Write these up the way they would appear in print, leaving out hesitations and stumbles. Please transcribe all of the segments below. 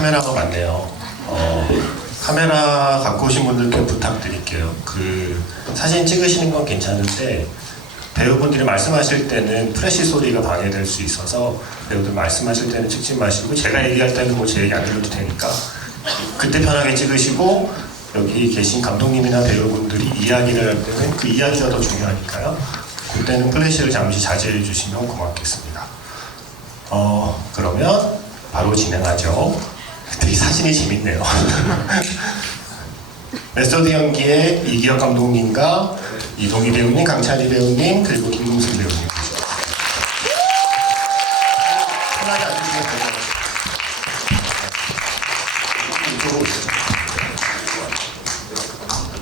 카메라가 많네요. 카메라 갖고 오신 분들께 부탁드릴게요. 그 사진 찍으시는 건 괜찮은데 배우분들이 말씀하실 때는 프레시 소리가 방해될 수 있어서 배우들 말씀하실 때는 찍지 마시고 제가 얘기할 때는 뭐 제 얘기 안 들려도 되니까 그때 편하게 찍으시고 여기 계신 감독님이나 배우분들이 이야기를 할 때는 그 이야기가 더 중요하니까요. 그때는 플래시를 잠시 자제해 주시면 고맙겠습니다. 그러면 바로 진행하죠. 되게 사진이 재밌네요. 메소드 연기의 이기혁 감독님과 이동희 배우님, 강찬희 배우님, 그리고 김금순 배우님. 편하게 앉으시면 돼요. 이쪽으로 오세요.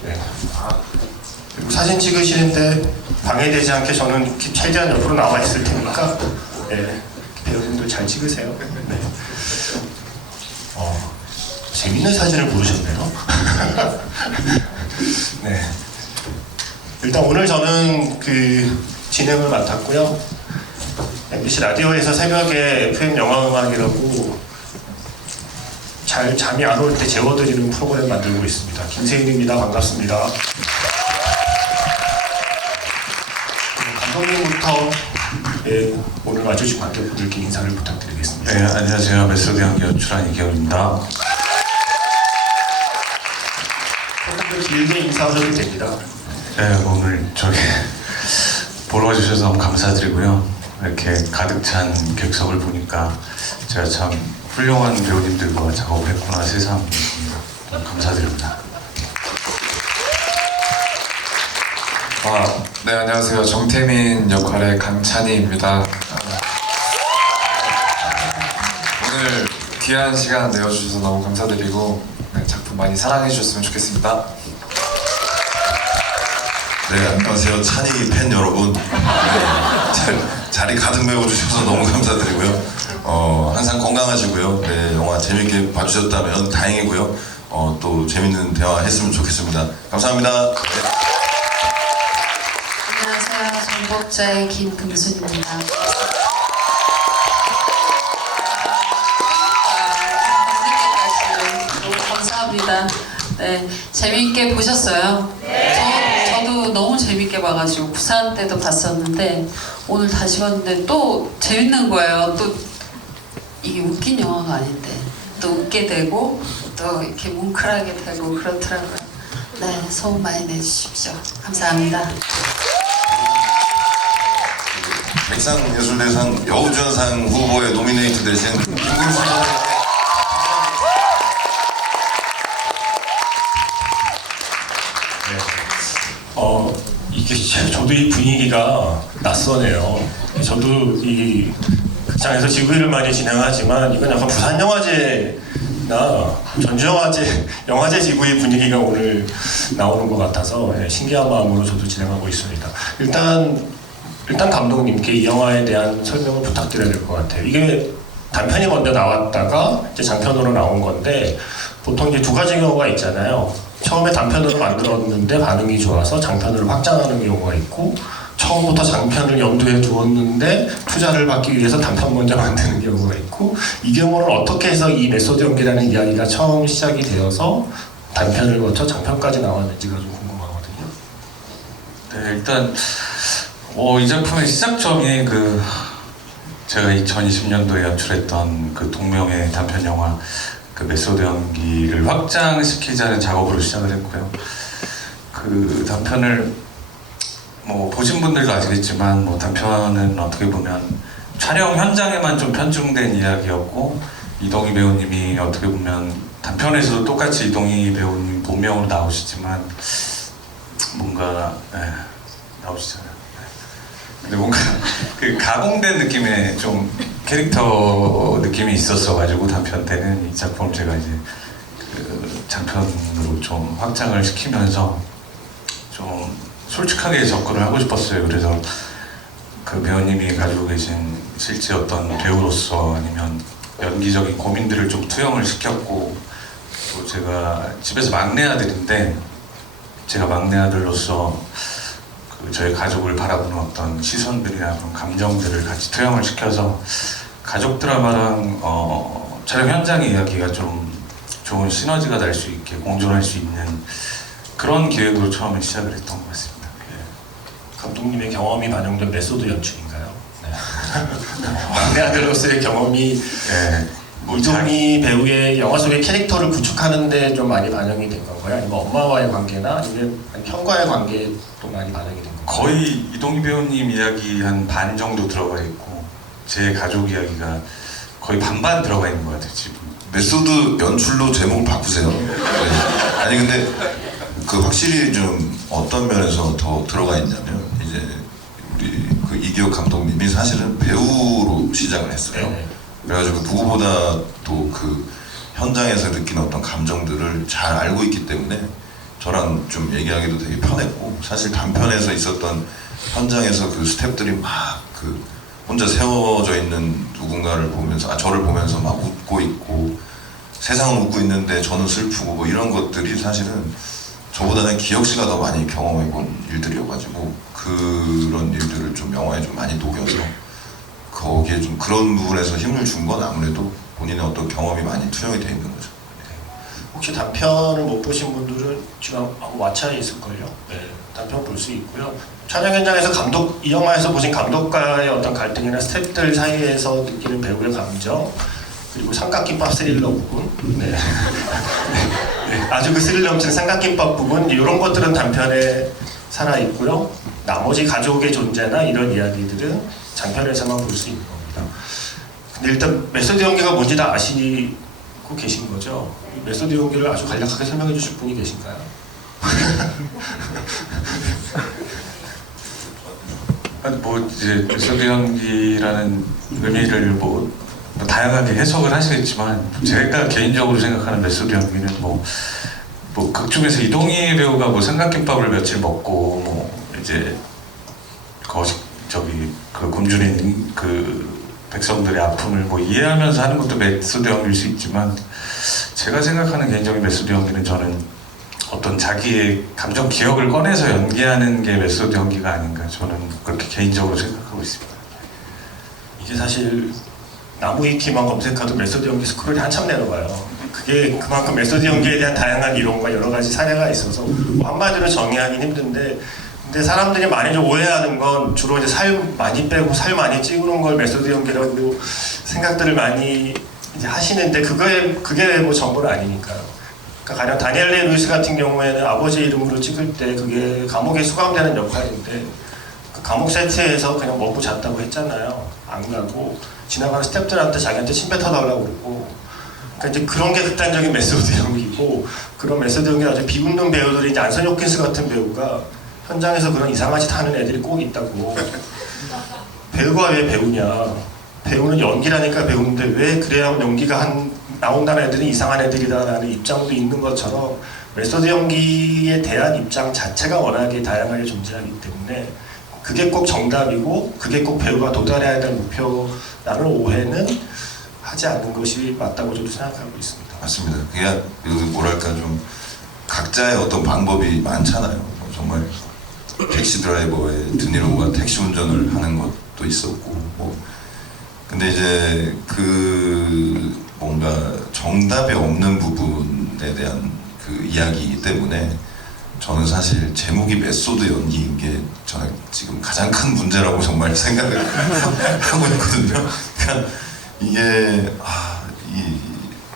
네. 그리고 사진 찍으시는데 방해되지 않게 저는 최대한 옆으로 나와 있을 테니까 네. 배우님들 잘 찍으세요. 네. 재밌는 사진을 고르셨네요. 네. 일단 오늘 저는 그 진행을 맡았고요. MBC 라디오에서 새벽에 FM 영화음악이라고 잘 잠이 안 올 때 재워드리는 프로그램 만들고 있습니다. 김세인입니다. 반갑습니다. 감독님부터 예, 오늘 와주신 관객분들께 인사를 부탁드리겠습니다. 네, 안녕하세요. 메소드 연기 연출한 이기혁입니다. 길게 인사하셔도 됩니다. 네, 오늘 저기 보러 와주셔서 너무 감사드리고요. 이렇게 가득 찬 객석을 보니까 제가 참 훌륭한 배우님들과 작업을 했구나 세상 너무 감사드립니다. 네, 안녕하세요. 정태민 역할의 강찬희입니다. 오늘 귀한 시간 내어주셔서 너무 감사드리고 네, 작품 많이 사랑해 주셨으면 좋겠습니다. 네, 안녕하세요. 찬희 팬 여러분. 자리 가득 메워주셔서 너무 감사드리고요. 항상 건강하시고요. 네, 영화 재밌게 봐주셨다면 다행이고요. 또 재밌는 대화 했으면 좋겠습니다. 감사합니다. 네. 안녕하세요. 정복자의 김금순입니다. 늦게까지 너무 감사합니다. 네, 재미있게 보셨어요? 네. 저도 너무 재밌게 봐가지고 부산 때도 봤었는데 오늘 다시 봤는데 또 재밌는 거예요. 또 이게 웃긴 영화가 아닌데 또 웃게 되고 또 이렇게 뭉클하게 되고 그렇더라고요. 네, 소문 많이 내주십시오. 감사합니다. 백상예술대상 여우주연상 후보에 노미네이트 되신 김금순 선생님. 이게 저도 이 분위기가 낯서네요. 저도 이 극장에서 지구일을 많이 진행하지만 이건 약간 부산 영화제나 전주영화제, 영화제 지구의 분위기가 오늘 나오는 것 같아서 신기한 마음으로 저도 진행하고 있습니다. 일단 감독님께 이 영화에 대한 설명을 부탁드려야 될 것 같아요. 이게 단편이 먼저 나왔다가 이제 장편으로 나온 건데 보통 이제 두 가지 경우가 있잖아요. 처음에 단편으로 만들었는데 반응이 좋아서 장편으로 확장하는 경우가 있고 처음부터 장편을 염두에 두었는데 투자를 받기 위해서 단편 먼저 만드는 경우가 있고 이 경우는 어떻게 해서 이 메소드 연기라는 이야기가 처음 시작이 되어서 단편을 거쳐 장편까지 나왔는지가 좀 궁금하거든요. 네, 일단 이 작품의 시작점이 제가 2020년도에 연출했던 그 동명의 단편 영화 그 메소드 연기를 확장시키자는 작업으로 시작을 했고요. 그 단편을 보신 분들도 아시겠지만 단편은 어떻게 보면 촬영 현장에만 좀 편중된 이야기였고 이동희 배우님이 어떻게 보면 단편에서도 똑같이 이동희 배우님 본명으로 나오시지만 뭔가 나오시잖아요. 근데 뭔가 그 가공된 느낌의 좀 캐릭터 느낌이 있었어가지고 단편 때는 이 작품을 제가 이제 그 장편으로 좀 확장을 시키면서 좀 솔직하게 접근을 하고 싶었어요. 그래서 그 배우님이 가지고 계신 실제 어떤 배우로서 아니면 연기적인 고민들을 좀 투영을 시켰고 또 제가 집에서 막내 아들인데 제가 막내 아들로서 저희 가족을 바라보는 어떤 시선들이나 그런 감정들을 같이 투영을 시켜서 가족 드라마랑 촬영 현장의 이야기가 좀 좋은 시너지가 날 수 있게 공존할 수 있는 그런 기획으로 처음에 시작을 했던 것 같습니다. 예. 감독님의 경험이 반영된 메소드 연출인가요? 네. 막내 아들로서의 경험이 예. 이동희 배우의 영화 속의 캐릭터를 구축하는데 좀 많이 반영이 된 건가요? 아니면 엄마와의 관계나 아니면 형과의 관계도 많이 반영이 된 건가요? 거의 이동희 배우님 이야기 한 반 정도 들어가 있고 제 가족 이야기가 거의 반반 들어가 있는 것 같아요 지금. 메소드 연출로 제목을 바꾸세요. 네. 아니 근데 그 확실히 좀 어떤 면에서 더 들어가 있냐면 이제 우리 그 이기혁 감독님이 사실은 배우로 시작을 했어요. 네. 그래가지고 누구보다 또 그 현장에서 느끼는 어떤 감정들을 잘 알고 있기 때문에 저랑 좀 얘기하기도 되게 편했고, 사실 단편에서 있었던 현장에서 그 스태프들이 막 그 혼자 세워져 있는 누군가를 보면서 저를 보면서 막 웃고 있고 세상은 웃고 있는데 저는 슬프고 뭐 이런 것들이 사실은 저보다는 기혁 씨가 더 많이 경험해 본 일들이어가지고 그런 일들을 좀 영화에 좀 많이 녹여서 거기에 좀 그런 부분에서 힘을 준 건 아무래도 본인의 어떤 경험이 많이 투영이 돼 있는 거죠. 혹시 단편을 못 보신 분들은 지금 왓챠에 있을걸요? 네, 단편 볼 수 있고요. 촬영 현장에서 이 영화에서 보신 감독과의 어떤 갈등이나 스태프들 사이에서 느끼는 배우의 감정, 그리고 삼각김밥 스릴러 부분, 네. 네, 아주 그 스릴 넘치는 삼각김밥 부분, 이런 것들은 단편에 살아있고요. 나머지 가족의 존재나 이런 이야기들은 장편에서만 볼 수 있는 겁니다. 근데 일단 메소드 연기가 뭔지 다 아시고 계신 거죠? 메소드 연기를 아주 간략하게 설명해 주실 분이 계신가요? 뭐 이제 메소드 연기라는 의미를 뭐 다양하게 해석을 하시겠지만 제가 개인적으로 생각하는 메소드 연기는 뭐 극중에서 이동희 배우가 뭐 삼각김밥을 며칠 먹고 뭐 이제 그 굶주린 그 백성들의 아픔을 뭐 이해하면서 하는 것도 메소드 연기일 수 있지만, 제가 생각하는 개인적인 메소드 연기는 저는 어떤 자기의 감정 기억을 꺼내서 연기하는 게 메소드 연기가 아닌가, 저는 그렇게 개인적으로 생각하고 있습니다. 이게 사실 나무위키만 검색해도 메소드 연기 스크롤이 한참 내려가요. 그게 그만큼 메소드 연기에 대한 다양한 이론과 여러 가지 사례가 있어서 뭐 한마디로 정의하기는 힘든데, 근데 사람들이 많이 좀 오해하는 건 주로 이제 살 많이 빼고 살 많이 찌우는 걸 메소드 연기라고 생각들을 많이 이제 하시는데, 그게 뭐 전부는 아니니까요. 그러니까 가령 다니엘 레이 루이스 같은 경우에는 아버지 이름으로 찍을 때 그게 감옥에 수감되는 역할인데, 그 감옥 세트에서 그냥 먹고 잤다고 했잖아요. 안 가고 지나가는 스태프들한테 자기한테 침 뱉어달라고 그러고. 그러니까 이제 그런 게 극단적인 메소드 연기고, 그런 메소드 연기 아주 비웃는 배우들이 이제 안소니 호킨스 같은 배우가 현장에서 그런 이상한 짓 하는 애들이 꼭 있다고. 배우가 왜 배우냐? 배우는 연기라니까 배우는데 왜 그래야 연기가 나온다는 애들이 이상한 애들이다라는 입장도 있는 것처럼, 메소드 연기에 대한 입장 자체가 워낙에 다양하게 존재하기 때문에 그게 꼭 정답이고 그게 꼭 배우가 도달해야 될 목표라는 오해는 하지 않는 것이 맞다고 저도 생각하고 있습니다. 맞습니다. 그게 뭐랄까 좀 각자의 어떤 방법이 많잖아요. 정말 택시 드라이버의 드니로가 택시 운전을 하는 것도 있었고, 뭐 근데 이제 그 뭔가 정답이 없는 부분에 대한 그 이야기이기 때문에 저는 사실 제목이 메소드 연기인 게 저는 지금 가장 큰 문제라고 정말 생각을 하고 있거든요. 그러니까 이게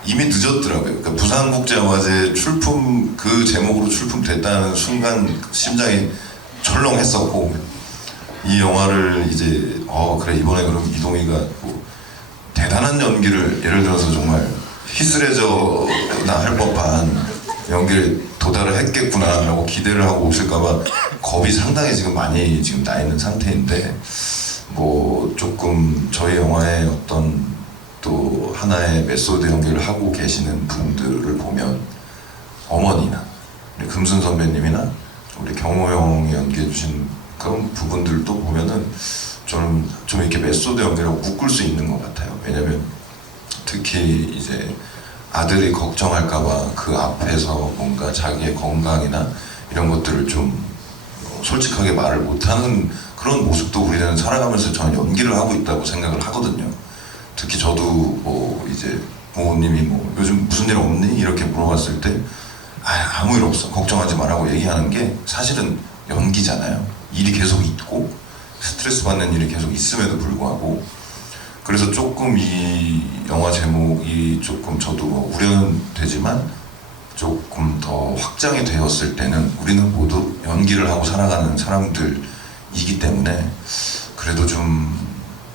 이미 늦었더라고요. 그러니까 부산국제영화제 출품 그 제목으로 출품됐다는 순간 심장이 철렁했었고, 이 영화를 이제 그래 이번에 그럼 이동희가 뭐 대단한 연기를, 예를 들어서 정말 히스레저나 할 법한 연기를 도달을 했겠구나라고 기대를 하고 오실까봐 겁이 상당히 지금 많이 지금 나 있는 상태인데, 뭐 조금 저희 영화의 어떤 또 하나의 메소드 연기를 하고 계시는 분들을 보면, 어머니나 우리 금순 선배님이나 우리 경호 형이 연기해주신 그런 부분들도 보면은 저는 좀 이렇게 메소드 연기라고 묶을 수 있는 것 같아요. 왜냐면 특히 이제 아들이 걱정할까봐 그 앞에서 뭔가 자기의 건강이나 이런 것들을 좀 솔직하게 말을 못하는 그런 모습도 우리는 살아가면서 저는 연기를 하고 있다고 생각을 하거든요. 특히 저도 뭐 이제 부모님이 뭐 요즘 무슨 일 없니? 이렇게 물어봤을 때 아무 일 없어. 걱정하지 말라고 얘기하는 게 사실은 연기잖아요. 일이 계속 있고 스트레스 받는 일이 계속 있음에도 불구하고 그래서 조금 이 영화 제목이 조금 저도 우려는 되지만 조금 더 확장이 되었을 때는 우리는 모두 연기를 하고 살아가는 사람들이기 때문에 그래도 좀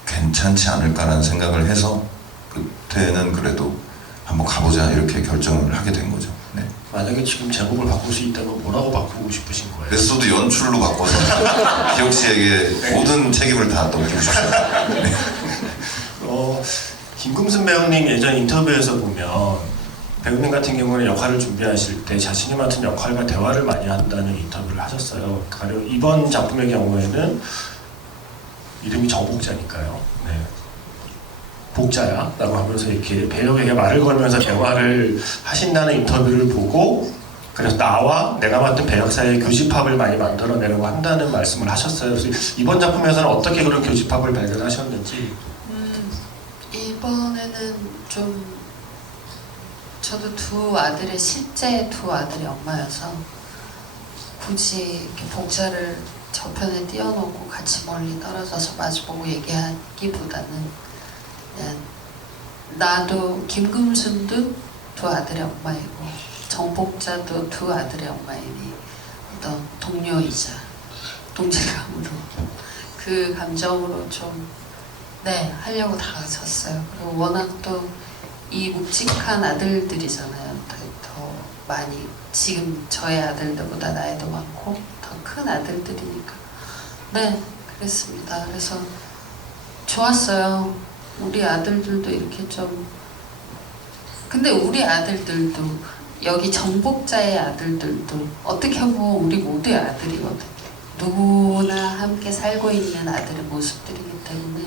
괜찮지 않을까라는 생각을 해서 그때는 그래도 한번 가보자 이렇게 결정을 하게 된 거죠. 네. 만약에 지금 제목을 바꿀 수 있다면 뭐라고 바꾸고 싶으신 거예요? 메소드 연출로 바꿔서 기혁 씨에게 모든 책임을 다 넘기고 싶습니다. 네. 김금순 배우님 예전 인터뷰에서 보면 배우님 같은 경우는 역할을 준비하실 때 자신이 맡은 역할과 대화를 많이 한다는 인터뷰를 하셨어요. 가령 이번 작품의 경우에는 이름이 정복자니까요. 네. 복자야 라고 하면서 이렇게 배우에게 말을 걸면서 대화를 하신다는 인터뷰를 보고 그래서 나와 내가 맡은 배역 사이의 교집합을 많이 만들어내려고 한다는 말씀을 하셨어요. 그래서 이번 작품에서는 어떻게 그런 교집합을 발견하셨는지. 이번에는 좀 저도 실제 두 아들의 엄마여서 굳이 이렇게 복자를 저편에 띄워놓고 같이 멀리 떨어져서 마주보고 얘기하기보다는 그냥 나도 김금순도 두 아들의 엄마이고 정복자도 두 아들의 엄마이니 어떤 동료이자 동질감으로 그 감정으로 좀 하려고 다가섰어요. 그리고 워낙 또 이 묵직한 아들들이잖아요. 더 많이 지금 저의 아들들보다 나이도 많고 더 큰 아들들이니까 그랬습니다. 그래서 좋았어요. 우리 아들들도 이렇게 좀 근데 우리 아들들도 여기 정복자의 아들들도 어떻게 보면 우리 모두의 아들이거든요. 누구나 함께 살고 있는 아들의 모습들이기 때문에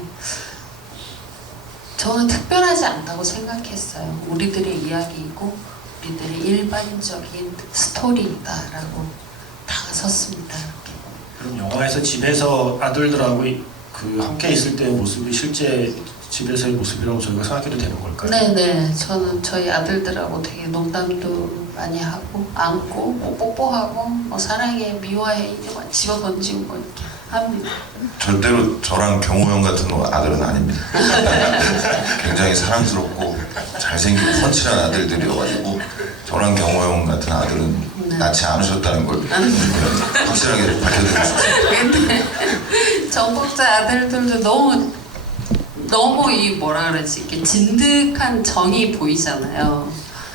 저는 특별하지 않다고 생각했어요. 우리들의 이야기이고 우리들의 일반적인 스토리다라고 다가섰습니다. 그럼 영화에서 집에서 아들들하고 함께 있을 때의 모습이 실제 집에서의 모습이라고 저희가 생각해도 되는 걸까요? 네네. 저는 저희 아들들하고 되게 농담도 많이 하고 안고 뭐 뽀뽀하고 뭐 사랑해 미워해 이제 막 집어 던지고 뭐 이렇게 합니다. 절대로 저랑 경호형 같은 아들은 아닙니다. 굉장히 사랑스럽고 잘생기고 펀치한 아들들이어가지고 저랑 경호형 같은 아들은 낳지 않으셨다는 걸 확실하게 밝혀드리고 싶습니다. 근데 정복자 아들들도 너무 이 뭐라 그러지 이렇게 진득한 정이 보이잖아요.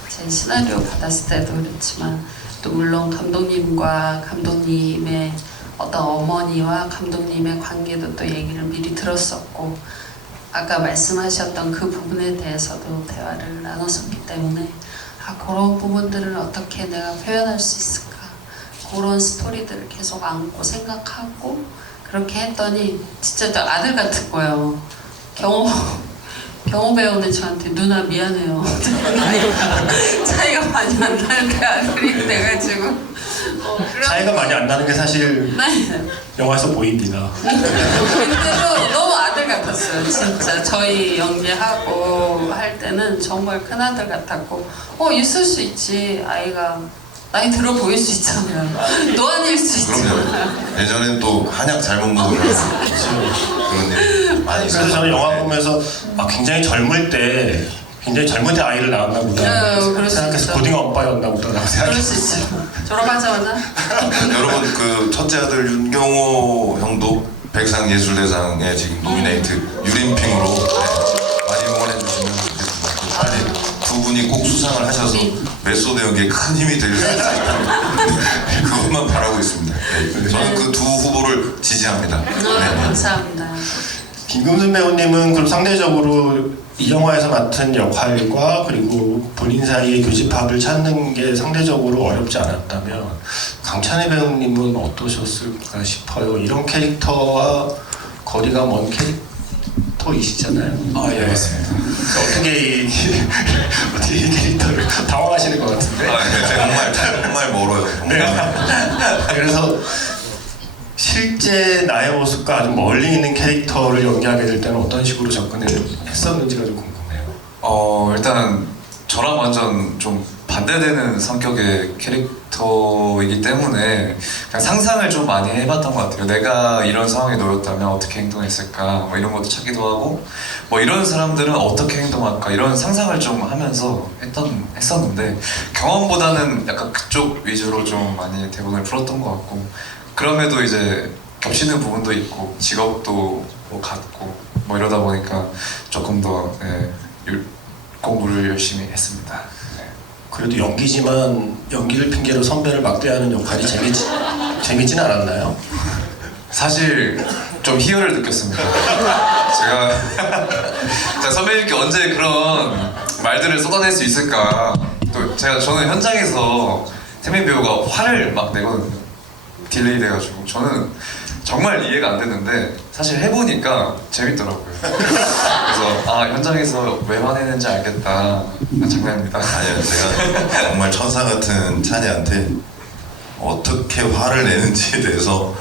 제 시나리오 받았을 때도 그렇지만 또 물론 감독님과 감독님의 어떤 어머니와 감독님의 관계도 또 얘기를 미리 들었었고 아까 말씀하셨던 그 부분에 대해서도 대화를 나눴었기 때문에 그런 부분들을 어떻게 내가 표현할 수 있을까 그런 스토리들을 계속 안고 생각하고 그렇게 했더니 진짜 또 아들 같은 거예요. 경호 배우는 저한테 누나 미안해요. 차이가 많이 안 나는데 아들이 돼가지고 차이가 많이 안 나는 게 사실 영화에서 보입니다. 근데도 너무 아들 같았어요. 진짜 저희 연기하고 할 때는 정말 큰 아들 같았고 있을 수 있지. 아이가 나이 들어 보일 수 있잖아요. 노안일 수 있잖아요. 그럼요. 예전엔 또 한약 잘못 먹으면 그런 일 많이 있었어요. 그래서 저는 영화 보면서 굉장히 젊을 때 아이를 낳았나 보다 생각해서 고딩 오빠였나 보다라고 그럴 생각했어요. 수 있죠. 졸업하자마자 여러분 그 첫째 아들 윤경호 형도 백상예술대상에 지금 노미네이트 유림핑으로 많이 응원해 주시면 좋겠습니다. 빨리 두 분이 꼭 수상을 하셔서 메소드 연기에 큰 힘이 될 수 있다는 그것만 바라고 있습니다. 네. 저는 그 두 후보를 지지합니다. 감사합니다. 김금순 배우님은 그럼 상대적으로 이 영화에서 맡은 역할과 그리고 본인 사이의 교집합을 찾는 게 상대적으로 어렵지 않았다면 강찬희 배우님은 어떠셨을까 싶어요. 이런 캐릭터와 거리가 먼 캐릭터이시잖아요. 예, 맞습니다. 어떻게 이 캐릭터를 당황하시는 것 같은데. 정말 멀어요. 정말. 그래서 실제 나의 모습과 아주 멀리 있는 캐릭터를 연기하게 될 때는 어떤 식으로 접근을 했었는지가 좀 궁금해요. 일단 저랑 완전 좀 반대되는 성격의 캐릭터이기 때문에 그냥 상상을 좀 많이 해봤던 것 같아요. 내가 이런 상황에 놓였다면 어떻게 행동했을까 뭐 이런 것도 찾기도 하고 뭐 이런 사람들은 어떻게 행동할까 이런 상상을 좀 하면서 했었는데 경험보다는 약간 그쪽 위주로 좀 많이 대본을 풀었던 것 같고 그럼에도 이제 겹치는 부분도 있고 직업도 뭐 같고 뭐 이러다 보니까 조금 더 공부를 열심히 했습니다. 네. 그래도 연기지만 연기를 핑계로 선배를 막대하는 역할이 재밌진 않았나요? 사실 좀 희열을 느꼈습니다. 제가 선배님께 언제 그런 말들을 쏟아낼 수 있을까. 또 저는 현장에서 태민 배우가 화를 막 내거든요. 딜레이 돼가지고 저는 정말 이해가 안 되는데 사실 해보니까 재밌더라고요. 그래서 현장에서 왜 화내는지 알겠다. 장난입니다. 아니요, 제가 정말 천사 같은 찬이한테 어떻게 화를 내는지에 대해서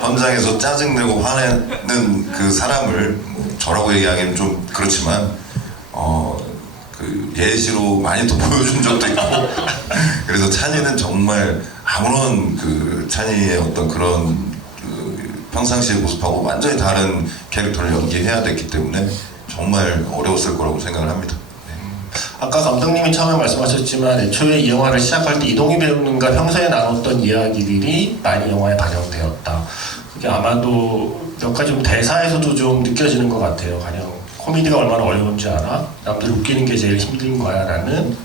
현장에서 짜증내고 화내는 그 사람을 저라고 얘기하기는 좀 그렇지만 그 예시로 많이 또 보여준 적도 있고 그래서 찬이는 정말 아무런 그 찬이의 어떤 그런 그 평상시의 모습하고 완전히 다른 캐릭터를 연기해야 됐기 때문에 정말 어려웠을 거라고 생각을 합니다. 아까 감독님이 처음에 말씀하셨지만 애초에 이 영화를 시작할 때 이동희 배우님과 평소에 나눴던 이야기들이 많이 영화에 반영되었다. 이게 아마도 몇 가지 좀 대사에서도 좀 느껴지는 것 같아요. 가령 코미디가 얼마나 어려운지 알아? 남들 웃기는 게 제일 힘든 거야 라는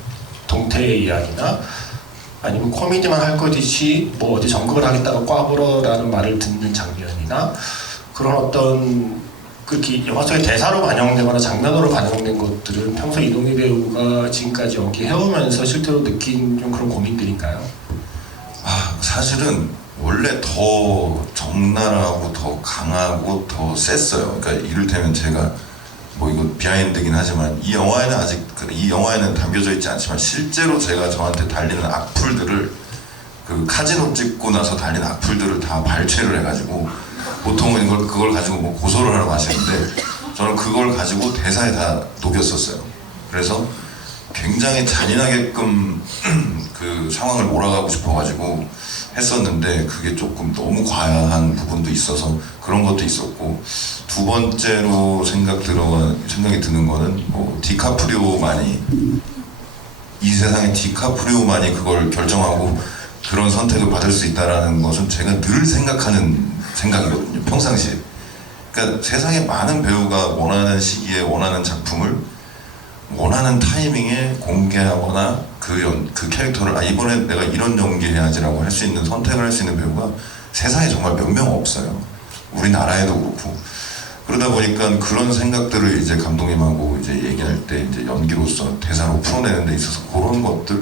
동태의 이야기나 아니면 코미디만 할 것이지 뭐 어디 전국을 하겠다고 꽈불어라는 말을 듣는 장면이나 그런 어떤 그렇게 영화 속의 대사로 반영되거나 장면으로 반영된 것들은 평소 이동희 배우가 지금까지 연기해오면서 실제로 느낀 좀 그런 고민들인가요? 사실은 원래 더 적나라하고 더 강하고 더 셌어요. 그러니까 이를테면 제가 뭐 이거 비하인드긴 하지만 이 영화에는 담겨져 있지 않지만 실제로 제가 저한테 달리는 악플들을 그 카지노 찍고 나서 달린 악플들을 다 발췌를 해가지고 보통은 그걸 가지고 뭐 고소를 하러 가시는데 저는 그걸 가지고 대사에 다 녹였었어요. 그래서 굉장히 잔인하게끔 그 상황을 몰아가고 싶어가지고 했었는데 그게 조금 너무 과한 부분도 있어서 그런 것도 있었고 두 번째로 생각이 드는 거는 뭐 디카프리오만이 이 세상에 디카프리오만이 그걸 결정하고 그런 선택을 받을 수 있다라는 것은 제가 늘 생각하는 생각이거든요. 평상시에. 그러니까 세상에 많은 배우가 원하는 시기에 원하는 작품을 원하는 타이밍에 공개하거나 그 캐릭터를 이번에 내가 이런 연기해야지라고 할 수 있는 선택을 할 수 있는 배우가 세상에 정말 몇 명 없어요. 우리나라에도 그렇고. 그러다 보니까 그런 생각들을 이제 감독님하고 이제 얘기할 때 이제 연기로서 대사로 풀어내는 데 있어서 그런 것들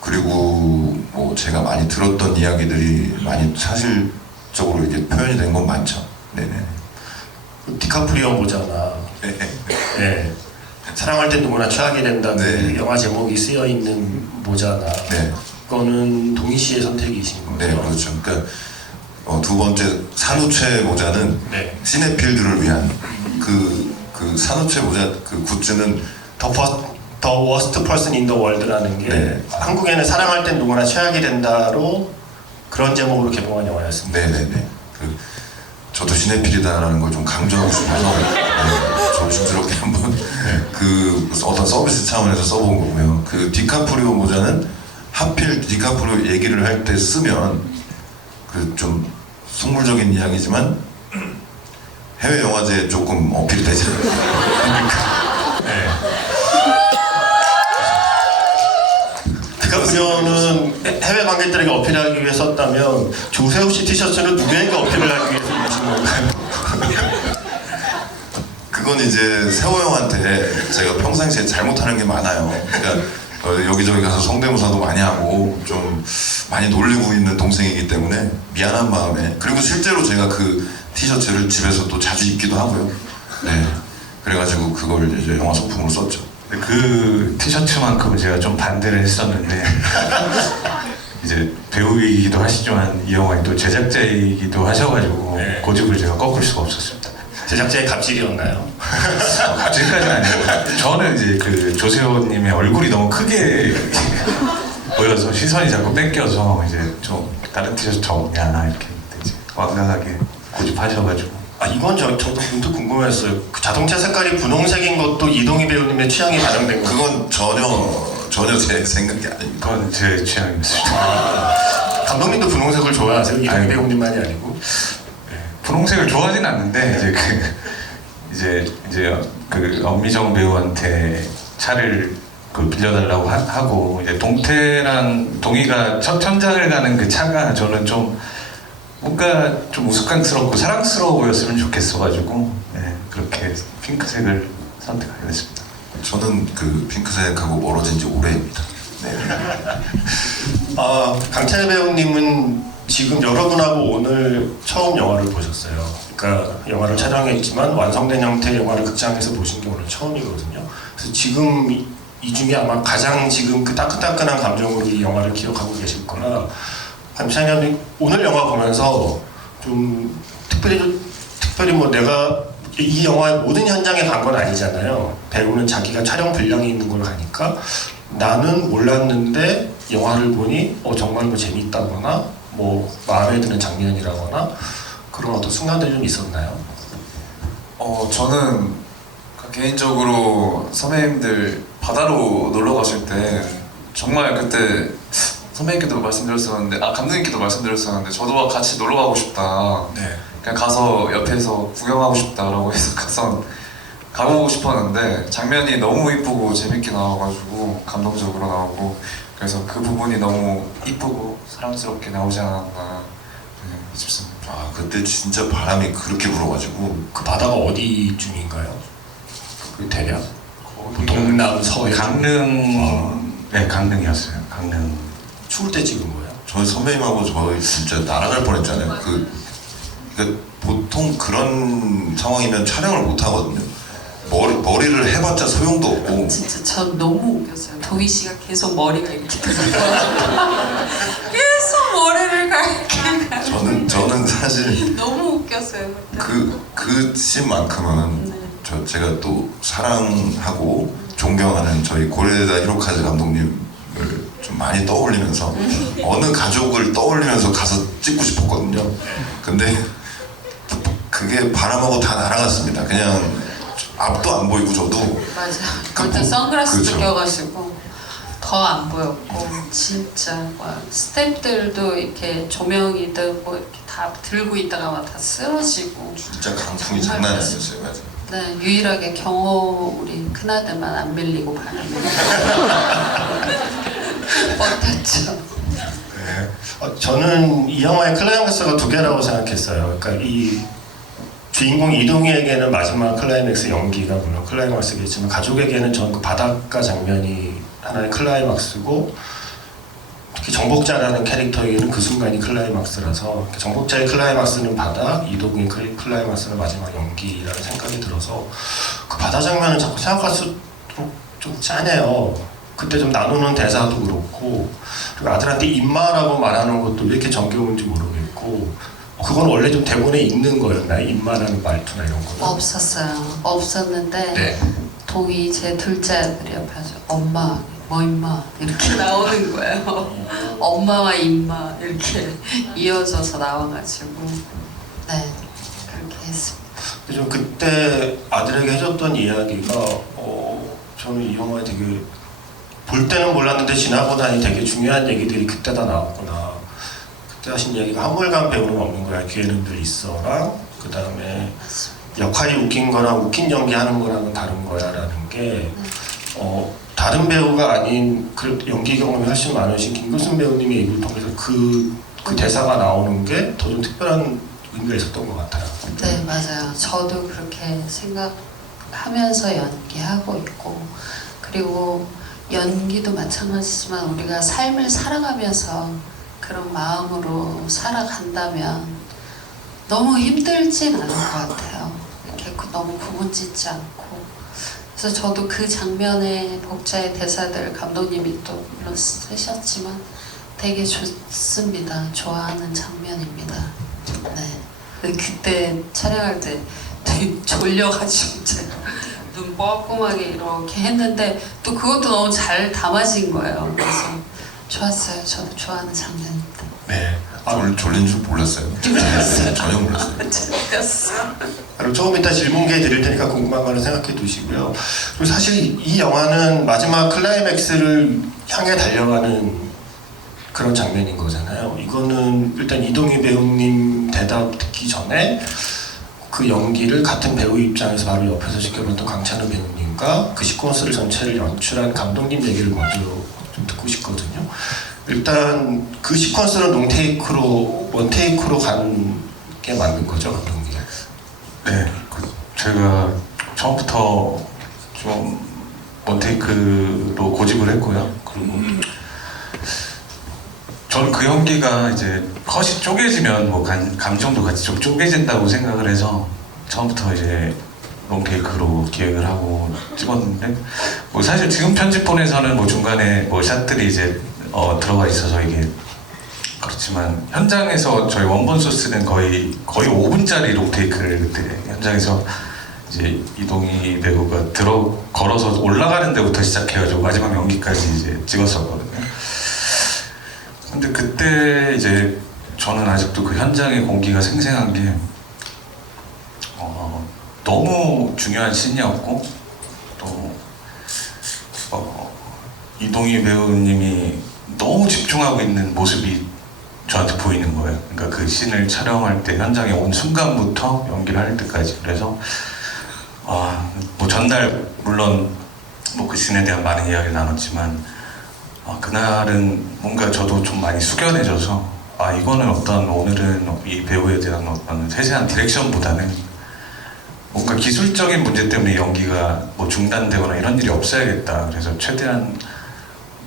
그리고 뭐 제가 많이 들었던 이야기들이 많이 사실적으로 이제 표현이 된 건 많죠. 네네. 디카프리오 모자나 네. 사랑할 때 누구나 취하게 된다는 네. 영화 제목이 쓰여 있는 모자나 네. 그거는 동희 씨의 선택이신 거죠? 네, 그렇죠. 그러니까 두 번째 산후체 모자는 네. 시네필들을 위한 그 산후체 모자 그 굿즈는 The Worst Person in the World라는 게 네. 한국에는 사랑할 땐 누구나 취하게 된다로 그런 제목으로 개봉한 영화였습니다. 네네네. 저도 시네필이다라는 걸 좀 강조하고 싶어서 조심스럽게 한번 그 어떤 서비스 차원에서 써본 거고요. 그 디카프리오 모자는 하필 디카프리오 얘기를 할 때 쓰면 그 좀 속물적인 이야기지만 해외 영화제에 조금 어필이 되지 않을까. 네. 디카프리오는 해외 관객들에게 어필하기 위해 썼다면 조세호 씨 티셔츠는 누구에게 어필을 하기 위해서 입으신 건가요? 그건 이제 세호 형한테 제가 평상시에 잘못하는 게 많아요. 그러니까 여기저기 가서 성대모사도 많이 하고 좀 많이 놀리고 있는 동생이기 때문에 미안한 마음에 그리고 실제로 제가 그 티셔츠를 집에서 또 자주 입기도 하고요. 네, 그래가지고 그걸 이제 영화 소품으로 썼죠. 그 티셔츠만큼은 제가 좀 반대를 했었는데 이제 배우이기도 하시지만 이 영화의 또 제작자이기도 하셔가지고 네. 고집을 제가 꺾을 수가 없었습니다. 제작자의 갑질이었나요? 지금까지는 아니고 저는 이제 그 조세호님의 얼굴이 너무 크게 보여서 시선이 자꾸 뺏겨서 이제 좀 다른 티셔츠 저 없냐 이렇게 이제 완강하게 고집하셔가지고 아 이건 저도 문득 궁금했어요. 그 자동차 색깔이 분홍색인 것도 이동희 배우님의 취향이 반영된 거. 그건 전혀 제 생각이 아닙니다. 그건 제 취향입니다. 감독님도 분홍색을 좋아하세요? 이동희 아니, 배우님만이 아니고. 분홍색을 좋아하진 않는데 이제 그 엄미정 배우한테 차를 그 빌려달라고 하고 이제 동태랑 동희가 첫 현장을 가는 그 차가 저는 좀 뭔가 좀 우스꽝스럽고 사랑스러워 보였으면 좋겠어가지고 네, 그렇게 핑크색을 선택하게 됐습니다. 저는 그 핑크색하고 멀어진 지 오래입니다. 네. 아 강찬일 배우님은 지금 여러분하고 오늘 처음 영화를 보셨어요. 그러니까 영화를 촬영했지만 완성된 형태의 영화를 극장에서 보신 게 오늘 처음이거든요. 그래서 지금 이 중에 아마 가장 지금 그 따끈따끈한 감정으로 이 영화를 기억하고 계실 거라 강찬일 오늘 영화 보면서 좀 특별히 뭐 내가 이 영화의 모든 현장에 간 건 아니잖아요. 배우는 자기가 촬영 분량이 있는 걸 가니까 나는 몰랐는데 영화를 보니 정말 뭐 재밌다거나 뭐 마음에 드는 장면이라거나 그런 어떤 순간들이 좀 있었나요? 저는 개인적으로 선배님들 바다로 놀러 가실 때 정말 그때 선배님께도 말씀드렸었는데 감독님께도 말씀드렸었는데 저도 같이 놀러 가고 싶다. 네. 그냥 가서 옆에서 구경하고 싶다라고 해서 가보고 싶었는데 장면이 너무 이쁘고 재밌게 나와가지고 감동적으로 나오고 그래서 그 부분이 너무 이쁘고 사랑스럽게 나오지 않았나 싶습니다. 아 그때 진짜 바람이 그렇게 불어가지고 그 바다가 어디쯤인가요? 그 대략? 동남 서해 강릉 네 강릉이었어요. 강릉 추울 때 찍은 거예요? 저희 선배님하고 저희 진짜 날아갈 뻔했잖아요. 그러니까 보통 그런 상황이면 촬영을 못 하거든요. 머리를 해봤자 소용도 없고. 진짜 전 너무 웃겼어요. 동희 씨가 계속 머리가 이렇게 들어가요. 계속 머리를 갈게. 저는 사실 너무 웃겼어요. 그때. 그 씬만큼은 네. 제가 또 사랑하고 존경하는 저희 고레다 히로카즈 감독님을 좀 많이 떠올리면서 어느 가족을 떠올리면서 가서 찍고 싶었거든요. 근데 그게 바람하고 다 날아갔습니다. 그냥 앞도 안 보이고 저도 맞아. 그 그때 선글라스도 그렇죠. 껴가지고 더 안 보였고 진짜 스태프들도 이렇게 조명이든 뭐 이렇게 다 들고 있다가 막 다 쓰러지고 진짜 강풍이 장난이 아니었어요. 맞아. 네, 유일하게 경호 우리 큰아들만 안 밀리고 바람이 버텼죠. 네. 저는 이 영화의 클라이맥스가 두 개라고 생각했어요. 그러니까 이 주인공 이동희에게는 마지막 클라이맥스 연기가 물론 클라이맥스겠지만 가족에게는 전 그 바닷가 장면이 하나의 클라이맥스고 특히 정복자라는 캐릭터에게는 그 순간이 클라이맥스라서 정복자의 클라이맥스는 바다, 이동희의 클라이맥스는 마지막 연기라는 생각이 들어서 그 바다 장면을 자꾸 생각할수록 좀 짠해요. 그때 좀 나누는 대사도 그렇고 그리고 아들한테 임마라고 말하는 것도 왜 이렇게 정겨운지 모르겠고 그건 원래 좀 대본에 있는 거였나요? 임마라는 말투나 이런 거는? 없었어요. 없었는데 네. 동희 제 둘째 아들이 옆에서 엄마 뭐 임마 이렇게 나오는 거예요. 엄마와 임마 이렇게 이어져서 나와가지고 네 그렇게 했습니다. 좀 그때 아들에게 해줬던 이야기가 저는 이 영화에 되게 볼 때는 몰랐는데 지나고 나니 되게 중요한 얘기들이 그때 다 나왔구나. 그때 하신 얘기가 한물간 배우는 없는 거야. 기회는 늘 있어랑 그 다음에 역할이 웃긴 거랑 웃긴 연기하는 거랑은 다른 거야라는 게 다른 배우가 아닌 그 연기 경험이 훨씬 많으신 김구순 배우님의 입을 통해서 그 대사가 나오는 게 더 좀 특별한 의미가 있었던 것 같아요. 네 맞아요. 저도 그렇게 생각하면서 연기하고 있고 그리고 연기도 마찬가지지만 우리가 삶을 살아가면서 그런 마음으로 살아간다면 너무 힘들진 않을 것 같아요. 이렇게 너무 구분짓지 않고 그래서 저도 그 장면의 복자의 대사들 감독님이 또 물론 쓰셨지만 되게 좋습니다. 좋아하는 장면입니다. 네. 그때 촬영할 때 졸려가지고 제가 눈 뻐끔하게 이렇게 했는데 또 그것도 너무 잘 담아진 거예요. 그래서 좋았어요. 저도 좋아하는 장면입니다. 네. 졸린 줄 몰랐어요. 전혀 몰랐어요. 재밌었어. 그리고 조금 이따 질문 기회 드릴 테니까 궁금한 거는 생각해 두시고요. 그리고 사실 이 영화는 마지막 클라이맥스를 향해 달려가는 그런 장면인 거잖아요. 이거는 일단 이동희 배우님 대답 듣기 전에 그 연기를 같은 배우 입장에서 바로 옆에서 지켜봤던 강찬우 배우님과 그 시퀀스를 전체를 연출한 감독님 얘기를 먼저 좀 듣고 싶거든요. 일단 그 시퀀스는 롱테이크로 원테이크로 간 게 맞는 거죠, 감독님? 네, 제가 처음부터 좀 원테이크로 고집을 했고요. 그리고 저는 그 연기가 이제 컷이 쪼개지면 뭐 감정도 같이 좀 쪼개진다고 생각을 해서 처음부터 이제 롱테이크로 기획을 하고 찍었는데 뭐 사실 지금 편집본에서는 뭐 중간에 뭐 샷들이 이제 들어가 있어서 이게 그렇지만 현장에서 저희 원본 소스는 거의 5분짜리 롱테이크를 그때 현장에서 이제 이동희 배우가 걸어서 올라가는 데부터 시작해가지고 마지막 연기까지 이제 찍었었거든요. 근데 그때 이제 저는 아직도 그 현장의 공기가 생생한 게 너무 중요한 씬이었고 또 이동희 배우님이 너무 집중하고 있는 모습이 저한테 보이는 거예요. 그러니까 그 씬을 촬영할 때 현장에 온 순간부터 연기를 할 때까지. 그래서 뭐 전날 물론 뭐 그 씬에 대한 많은 이야기를 나눴지만 그날은 뭔가 저도 좀 많이 숙연해져서 이거는 오늘은 이 배우에 대한 어떤 세세한 디렉션보다는 뭔가 기술적인 문제 때문에 연기가 뭐 중단되거나 이런 일이 없어야겠다. 그래서 최대한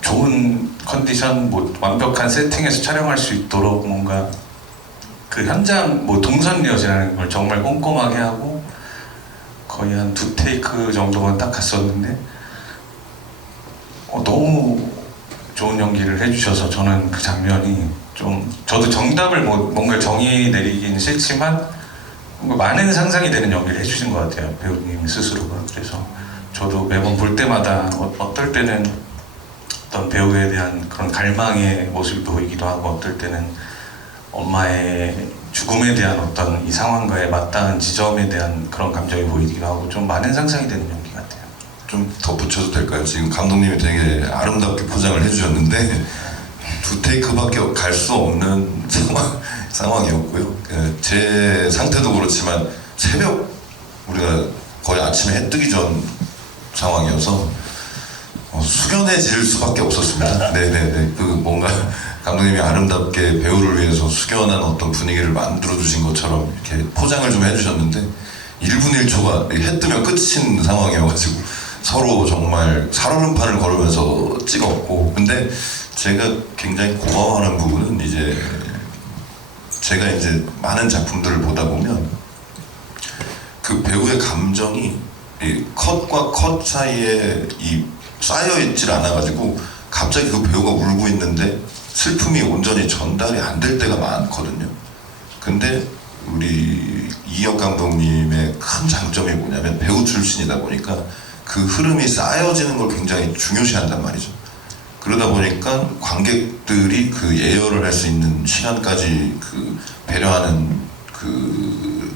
좋은 컨디션, 뭐 완벽한 세팅에서 촬영할 수 있도록 뭔가 그 현장 뭐 동선이어지라는 걸 정말 꼼꼼하게 하고 거의 한 2테이크 정도만 딱 갔었는데 너무 좋은 연기를 해주셔서 저는 그 장면이 좀 저도 정답을 뭔가 정의 내리긴 싫지만 뭔가 많은 상상이 되는 연기를 해주신 것 같아요, 배우님 스스로가. 그래서 저도 매번 볼 때마다 어떨 때는 어떤 배우에 대한 그런 갈망의 모습이 보이기도 하고 어떨 때는 엄마의 죽음에 대한 어떤 이 상황과의 맞닿은 지점에 대한 그런 감정이 보이기도 하고 좀 많은 상상이 되는 연기 같아요. 좀 덧붙여도 될까요? 지금 감독님이 되게 아름답게 포장을 해주셨는데 2테이크밖에 갈 수 없는 상황이었고요. 제 상태도 그렇지만 새벽 우리가 거의 아침에 해 뜨기 전 상황이어서 숙연해질 수밖에 없었습니다. 네네네. 그 뭔가 감독님이 아름답게 배우를 위해서 숙연한 어떤 분위기를 만들어 주신 것처럼 이렇게 포장을 좀 해주셨는데 1분 1초가 해 뜨면 끝인 상황이어가지고 서로 정말 살얼음판을 걸으면서 찍었고, 근데 제가 굉장히 고마워하는 부분은 이제 제가 이제 많은 작품들을 보다 보면 그 배우의 감정이 이 컷과 컷 사이에 쌓여있질 않아가지고 갑자기 그 배우가 울고 있는데 슬픔이 온전히 전달이 안 될 때가 많거든요. 근데 우리 이혁 감독님의 큰 장점이 뭐냐면 배우 출신이다 보니까 그 흐름이 쌓여지는 걸 굉장히 중요시한단 말이죠. 그러다 보니까 관객들이 그 예열을 할 수 있는 시간까지 그 배려하는 그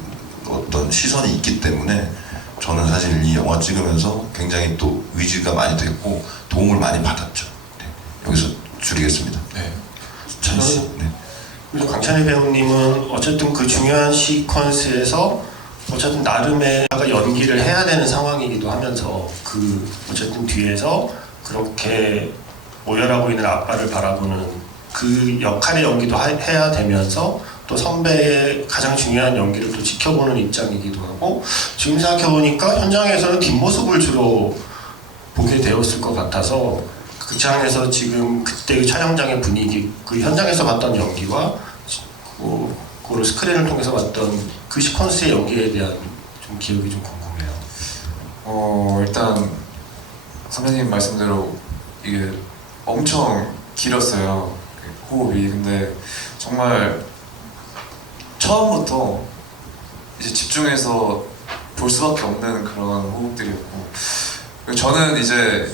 어떤 시선이 있기 때문에 저는 사실 이 영화 찍으면서 굉장히 또 의지가 많이 됐고 도움을 많이 받았죠. 네. 여기서 줄이겠습니다. 네. 찬희 씨. 네. 그리고 강찬희 배우님은 어쨌든 그 중요한 시퀀스에서 어쨌든 나름의 연기를 해야 되는 상황이기도 하면서 그 어쨌든 뒤에서 그렇게 오열하고 있는 아빠를 바라보는 그 역할의 연기도 해야 되면서 또 선배의 가장 중요한 연기를 또 지켜보는 입장이기도 하고, 지금 생각해보니까 현장에서는 뒷모습을 주로 보게 되었을 것 같아서 극장에서 지금 그때의 촬영장의 분위기, 그 현장에서 봤던 연기와 그 스크린을 통해서 봤던 그 시퀀스의 연기에 대한 좀 기억이 좀 궁금해요. 일단 선배님 말씀대로 이게 엄청 길었어요, 호흡이. 근데 정말 처음부터 이제 집중해서 볼 수밖에 없는 그런 호흡들이었고, 저는 이제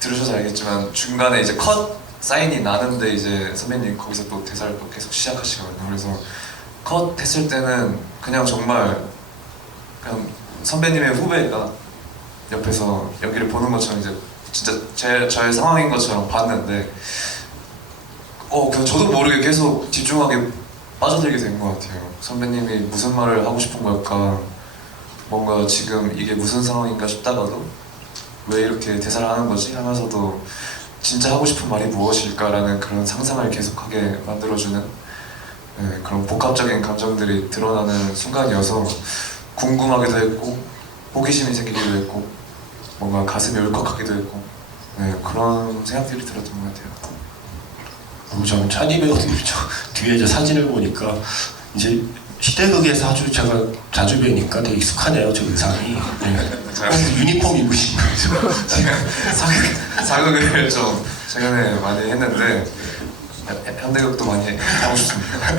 들으셔서 알겠지만 중간에 이제 컷 사인이 나는데 이제 선배님 거기서 또 대사를 또 계속 시작하시거든요. 그래서 컷 했을 때는 그냥 정말 그냥 선배님의 후배가 옆에서 연기를 보는 것처럼 이제 진짜 저의 상황인 것처럼 봤는데 그냥 저도 모르게 계속 집중하게 빠져들게 된 것 같아요. 선배님이 무슨 말을 하고 싶은 걸까, 뭔가 지금 이게 무슨 상황인가 싶다가도 왜 이렇게 대사를 하는 거지 하면서도 진짜 하고 싶은 말이 무엇일까라는 그런 상상을 계속하게 만들어주는 그런 복합적인 감정들이 드러나는 순간이어서 궁금하기도 했고 호기심이 생기기도 했고 뭔가 가슴이 울컥하기도 했고 그런 생각들이 들었던 것 같아요. 전 찬이 배우님 뒤에 저 사진을 보니까 이제 시대극에서 아주 제가 자주 뵈니까 되게 익숙하네요, 저 의상이. 유니폼 입으신 거죠. 사극을 좀 최근에 많이 했는데 현대극도 많이 하고 싶습니다.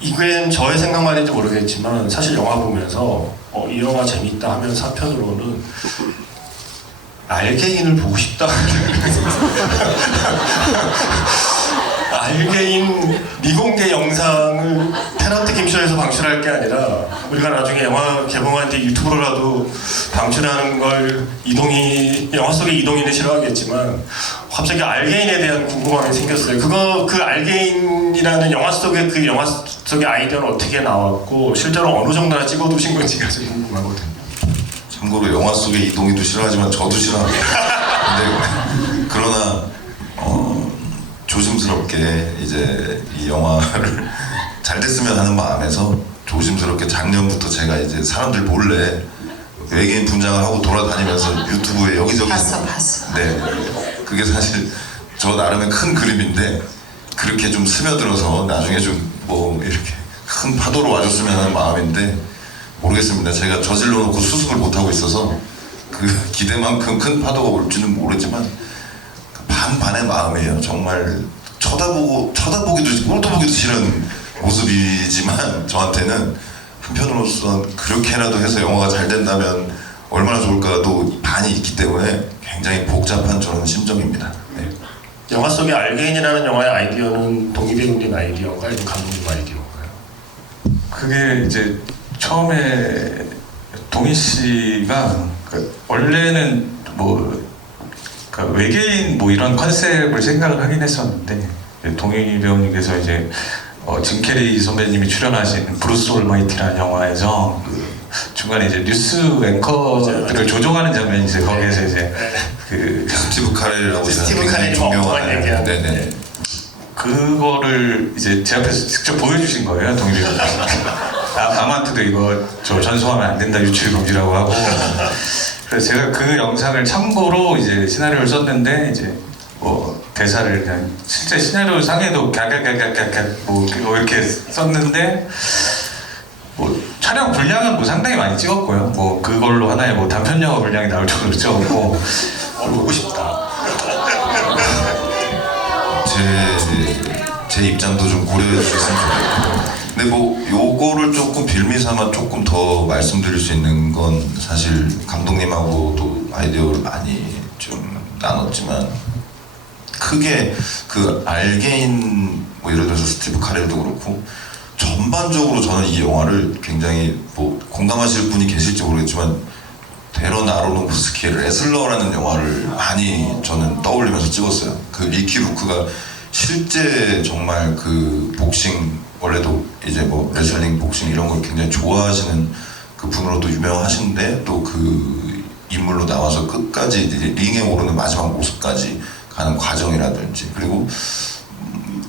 이건 저의 생각만인지 모르겠지만 사실 영화 보면서 이 영화 재밌다 하면서 한편으로는 알게인을 보고 싶다. 알게인 미공개 영상을 테너트 김쇼에서 방출할 게 아니라 우리가 나중에 영화 개봉할 때 유튜브로라도 방출하는 걸 영화 속의 이동이는 싫어하겠지만 갑자기 알게인에 대한 궁금함이 생겼어요. 그 알게인이라는 영화 속의 아이디어는 어떻게 나왔고 실제로 어느 정도나 찍어두신 건지가 좀 궁금하거든요. 참고로 영화 속의 이동이도 싫어하지만 저도 싫어합니다. 근데 그러나 조심스럽게 이제 이 영화를 잘 됐으면 하는 마음에서 조심스럽게 작년부터 제가 이제 사람들 몰래 외계인 분장을 하고 돌아다니면서 유튜브에 여기저기 봤어. 네, 그게 사실 저 나름의 큰 그림인데 그렇게 좀 스며들어서 나중에 좀 뭐 이렇게 큰 파도로 와줬으면 하는 마음인데 모르겠습니다. 제가 저질러 놓고 수습을 못하고 있어서 그 기대만큼 큰 파도가 올지는 모르지만 반반의 마음이에요. 정말 쳐다보기도 꼴도 보기도 싫은 모습이지만 저한테는 한편으로서 그렇게라도 해서 영화가 잘 된다면 얼마나 좋을까도 반이 있기 때문에 굉장히 복잡한 저는 심정입니다. 네. 영화 속의 알게인이라는 영화의 아이디어는 동희 배우님 아이디어인가요? 아니면 감독님 아이디어인가요? 그게 이제 처음에 동희 씨가 원래는 외계인 이런 컨셉을 생각을 하긴 했었는데 동희 배우님께서 이제 짐 캐리 선배님이 출연하신 브루스 올마이티라는 영화에서 중간에 이제 뉴스 앵커들을 조종하는 장면이 이제 거기에서 이제 스티브 카렐이라고 스티브 카렐이 엉뚱한 얘기하는. 네네. 그거를 이제 제 앞에서 직접 보여주신 거예요, 동희 배우님. 남한테도 이거 전송하면 안 된다, 유출 금지라고 하고. 그래서 제가 그 영상을 참고로 이제 시나리오를 썼는데 이제 대사를 그냥 실제 시나리오 상에도 이렇게 썼는데 촬영 분량은 상당히 많이 찍었고요. 그걸로 하나의 단편 영화 분량이 나올 정도로 찍었고 보고 싶다. 제 입장도 좀 고려해 주셨으면 좋겠고 근데 요거를 조금 빌미삼아 조금 더 말씀드릴 수 있는 건 사실 감독님하고도 아이디어를 많이 좀 나눴지만 크게 그 알게인 예를 들어서 스티브 카렐도 그렇고 전반적으로 저는 이 영화를 굉장히 공감하실 분이 계실지 모르겠지만 데런 아로노프스키의 레슬러라는 영화를 많이 저는 떠올리면서 찍었어요. 그 미키 루크가 실제 정말 그 복싱 원래도 이제 레슬링 복싱 이런 걸 굉장히 좋아하시는 그 분으로도 유명하신데 또 그 인물로 나와서 끝까지 이제 링에 오르는 마지막 모습까지 가는 과정이라든지 그리고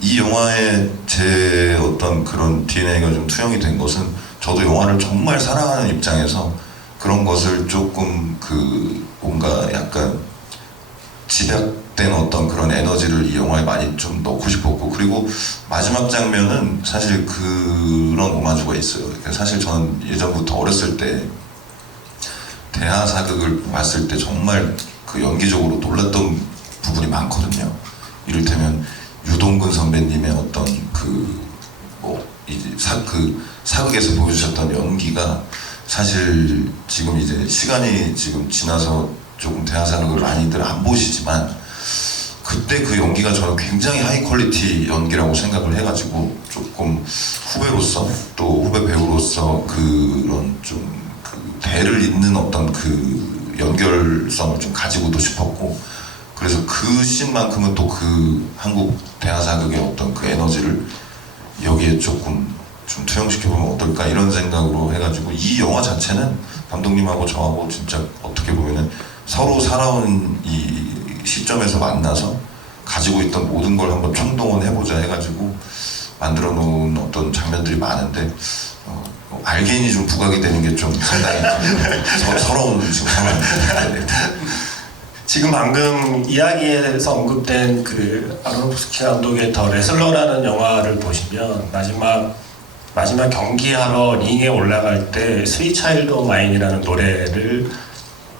이 영화에 제 어떤 그런 DNA가 좀 투영이 된 것은 저도 영화를 정말 사랑하는 입장에서 그런 것을 조금 뭔가 약간 집약된 어떤 그런 에너지를 이 영화에 많이 좀 넣고 싶었고 그리고 마지막 장면은 사실 그런 오마주가 있어요. 그러니까 사실 저는 예전부터 어렸을 때 대하 사극을 봤을 때 정말 그 연기적으로 놀랐던 부분이 많거든요. 이를테면 유동근 선배님의 어떤 이제 사극에서 보여주셨던 연기가 사실 지금 이제 시간이 지금 지나서 조금 대하사극을 많이들 안 보시지만 그때 그 연기가 저는 굉장히 하이 퀄리티 연기라고 생각을 해가지고 조금 후배로서 또 후배 배우로서 그런 좀 그 대를 잇는 어떤 그 연결성을 좀 가지고도 싶었고 그래서 그 씬만큼은 또 그 한국 대하사극의 어떤 그 에너지를 여기에 조금 좀 투영시켜보면 어떨까 이런 생각으로 해가지고 이 영화 자체는 감독님하고 저하고 진짜 어떻게 보면은 서로 살아온 이 시점에서 만나서 가지고 있던 모든 걸 한번 총동원해보자 해가지고 만들어 놓은 어떤 장면들이 많은데 알겐이 좀 부각이 되는 게 좀 상당히 서러운 지금 상황입니다. 지금 방금 이야기에서 언급된 그 아로노프스키 감독의 더 레슬러라는 영화를 보시면 마지막 경기하러 링에 올라갈 때 스윗 차일드 오브 마인이라는 노래를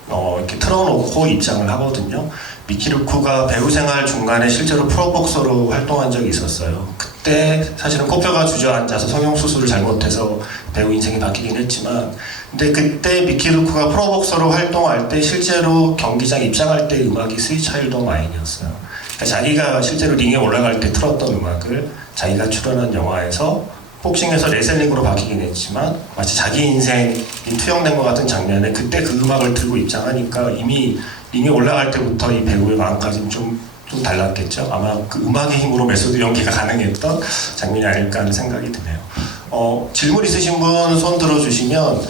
이렇게 틀어놓고 입장을 하거든요. 미키 루크가 배우 생활 중간에 실제로 프로복서로 활동한 적이 있었어요. 그때 사실은 코뼈가 주저앉아서 성형수술을 잘못해서 배우 인생이 바뀌긴 했지만 근데 그때 미키 루크가 프로복서로 활동할 때 실제로 경기장 입장할 때 음악이 스윗 차일드 오브 마인이었어요. 그러니까 자기가 실제로 링에 올라갈 때 틀었던 음악을 자기가 출연한 영화에서 복싱에서 레슬링으로 바뀌긴 했지만 마치 자기 인생이 투영된 것 같은 장면에 그때 그 음악을 들고 입장하니까 이미 링에 올라갈 때부터 이 배우의 마음가짐이 좀 달랐겠죠. 아마 그 음악의 힘으로 메소드 연기가 가능했던 장면이 아닐까 하는 생각이 드네요. 질문 있으신 분 손 들어주시면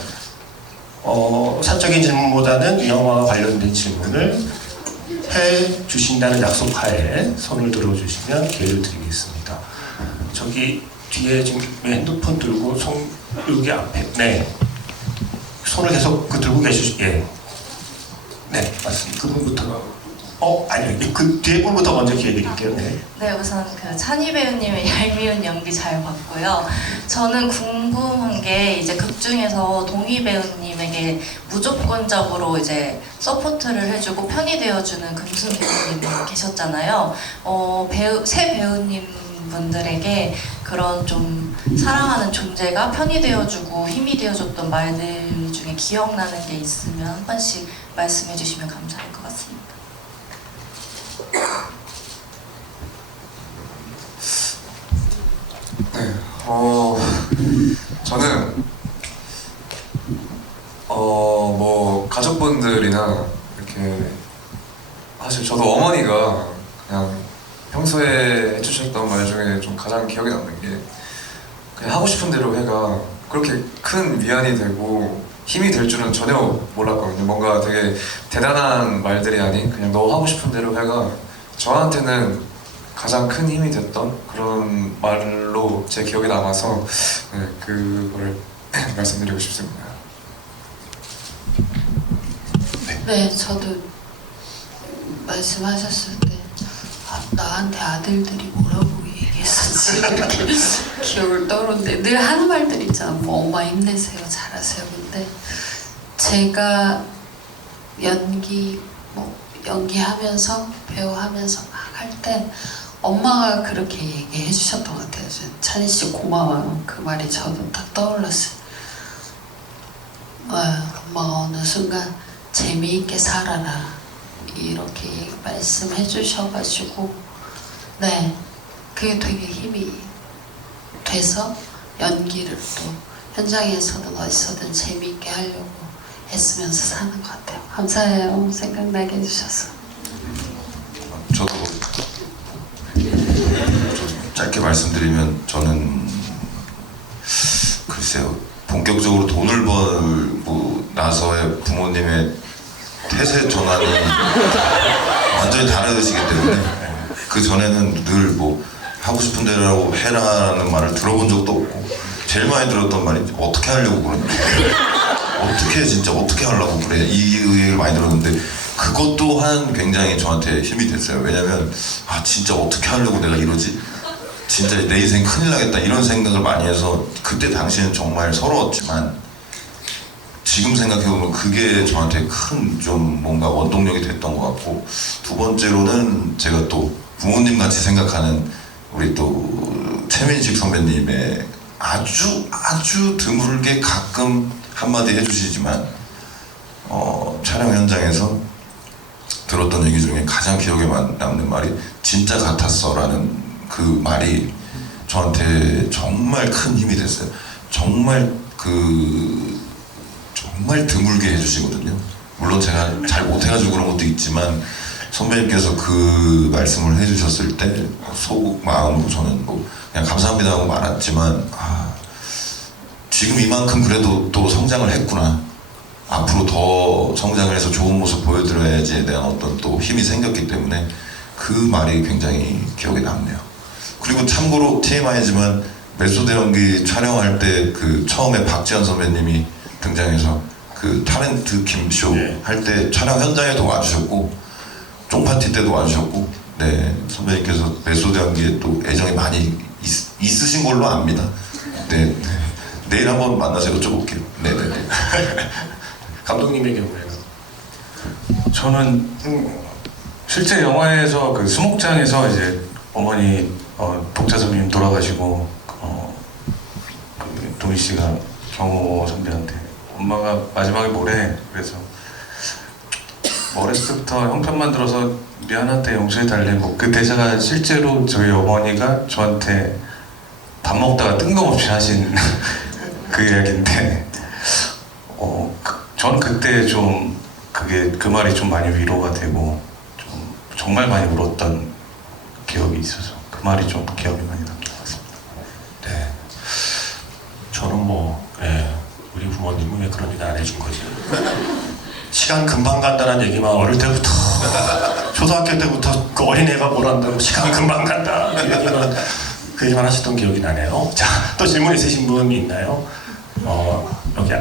사적인 질문보다는 이 영화와 관련된 질문을 해주신다는 약속하에 손을 들어주시면 기회를 드리겠습니다. 저기 뒤에 지금 핸드폰 들고 여기 앞에 손을 계속 들고 예. 네 맞습니다. 그분부터 아니요 그 뒤에 분부터 먼저 기회 드릴게요. 네, 우선 그 찬희 배우님의 얄미운 연기 잘 봤고요. 저는 궁금한 게 이제 극 중에서 동희 배우님에게 무조건적으로 이제 서포트를 해주고 편이 되어주는 금순 배우님이 계셨잖아요. 새 배우님 분들에게 그런 좀 사랑하는 존재가 편이 되어주고 힘이 되어줬던 말들 중에 기억나는 게 있으면 한 번씩 말씀해 주시면 감사할 것 같습니다. 네, 저는 뭐 가족분들이나 이렇게 사실 저도 어머니가 그냥 평소에 해주셨던 말 중에 좀 가장 기억에 남는 게 그냥 하고 싶은 대로 해가 그렇게 큰 위안이 되고 힘이 될 줄은 전혀 몰랐거든요. 뭔가 되게 대단한 말들이 아닌 그냥 너 하고 싶은 대로 해가 저한테는 가장 큰 힘이 됐던 그런 말로 제 기억에 남아서 그거를 말씀드리고 싶습니다. 네, 저도 말씀하셨을 때 나한테 아들들이 뭐라고 얘기했었지 이렇게 기억을 떠오르는데 늘 하는 말들 있잖아. 뭐 엄마 힘내세요, 잘하세요. 근데 제가 연기하면서 배우하면서 막 할 때 엄마가 그렇게 얘기해 주셨던 것 같아요. 찬희 씨 고마워요. 그 말이 저도 딱 떠올랐어요. 엄마가 어느 순간 재미있게 살아라 이렇게 말씀해 주셔가지고 네 그게 되게 힘이 돼서 연기를 또 현장에서든 어디서든 재미있게 하려고 애쓰면서 사는 것 같아요. 감사해요. 생각나게 해주셔서. 저도 좀 짧게 말씀드리면 저는 글쎄요 본격적으로 돈을 벌고 나서의 부모님의 태세 전환이 완전히 다르시기 때문에 그 전에는 늘 뭐 하고 싶은 대로 해라는 말을 들어본 적도 없고 제일 많이 들었던 말이 어떻게 하려고 그러냐 어떻게 하려고 그래 이 얘기를 많이 들었는데 그것 또한 굉장히 저한테 힘이 됐어요. 왜냐면 진짜 어떻게 하려고 내가 이러지? 진짜 내 인생 큰일 나겠다 이런 생각을 많이 해서 그때 당시에는 정말 서러웠지만 지금 생각해보면 그게 저한테 큰 좀 뭔가 원동력이 됐던 것 같고 두 번째로는 제가 또 부모님 같이 생각하는 우리 또 최민식 선배님의 아주 드물게 가끔 한마디 해주시지만 촬영 현장에서 들었던 얘기 중에 가장 기억에 남는 말이 진짜 같았어라는 그 말이 저한테 정말 큰 힘이 됐어요. 정말 드물게 해주시거든요. 물론 제가 잘 못해가지고 그런 것도 있지만 선배님께서 그 말씀을 해주셨을 때 속 마음으로 저는 뭐 그냥 감사합니다 하고 말았지만 지금 이만큼 그래도 또 성장을 했구나. 앞으로 더 성장을 해서 좋은 모습 보여드려야지에 대한 어떤 또 힘이 생겼기 때문에 그 말이 굉장히 기억에 남네요. 그리고 참고로 TMI지만 메소드 연기 촬영할 때 그 처음에 박지현 선배님이 등장해서 그 타렌트 김쇼 할 때 촬영 현장에도 와주셨고 쫑파티 때도 와주셨고 네 선배님께서 메소드 연기에 또 애정이 많이 있으신 걸로 압니다. 네, 내일 한번 만나서 여쭤볼게요. 네네네. 감독님의 경우에는 저는 실제 영화에서 그 수목장에서 이제 어머니 복자 선배님 돌아가시고 그 동희 씨가 경호 선배한테 엄마가 마지막에 뭐래 그래서 어렸을 때부터 형편 만들어서 미안한데 용서해달래 뭐 그 대사가 실제로 저희 어머니가 저한테 밥 먹다가 뜬금없이 하신 그 이야기인데 전 그때 좀 그 말이 좀 많이 위로가 되고 좀 정말 많이 울었던 기억이 있어서 그 말이 좀 기억에 많이 남는 것 같습니다. 네. 저는 우리 부모님은 왜 그런 얘기 안 해준 거지? 시간 금방 간다는 얘기만 어릴 때부터 초등학교 때부터 그 어린애가 뭘 안다고 시간 금방 간다 그 얘기만 하셨던 기억이 나네요. 자, 또 질문 있으신 분 있나요? 여기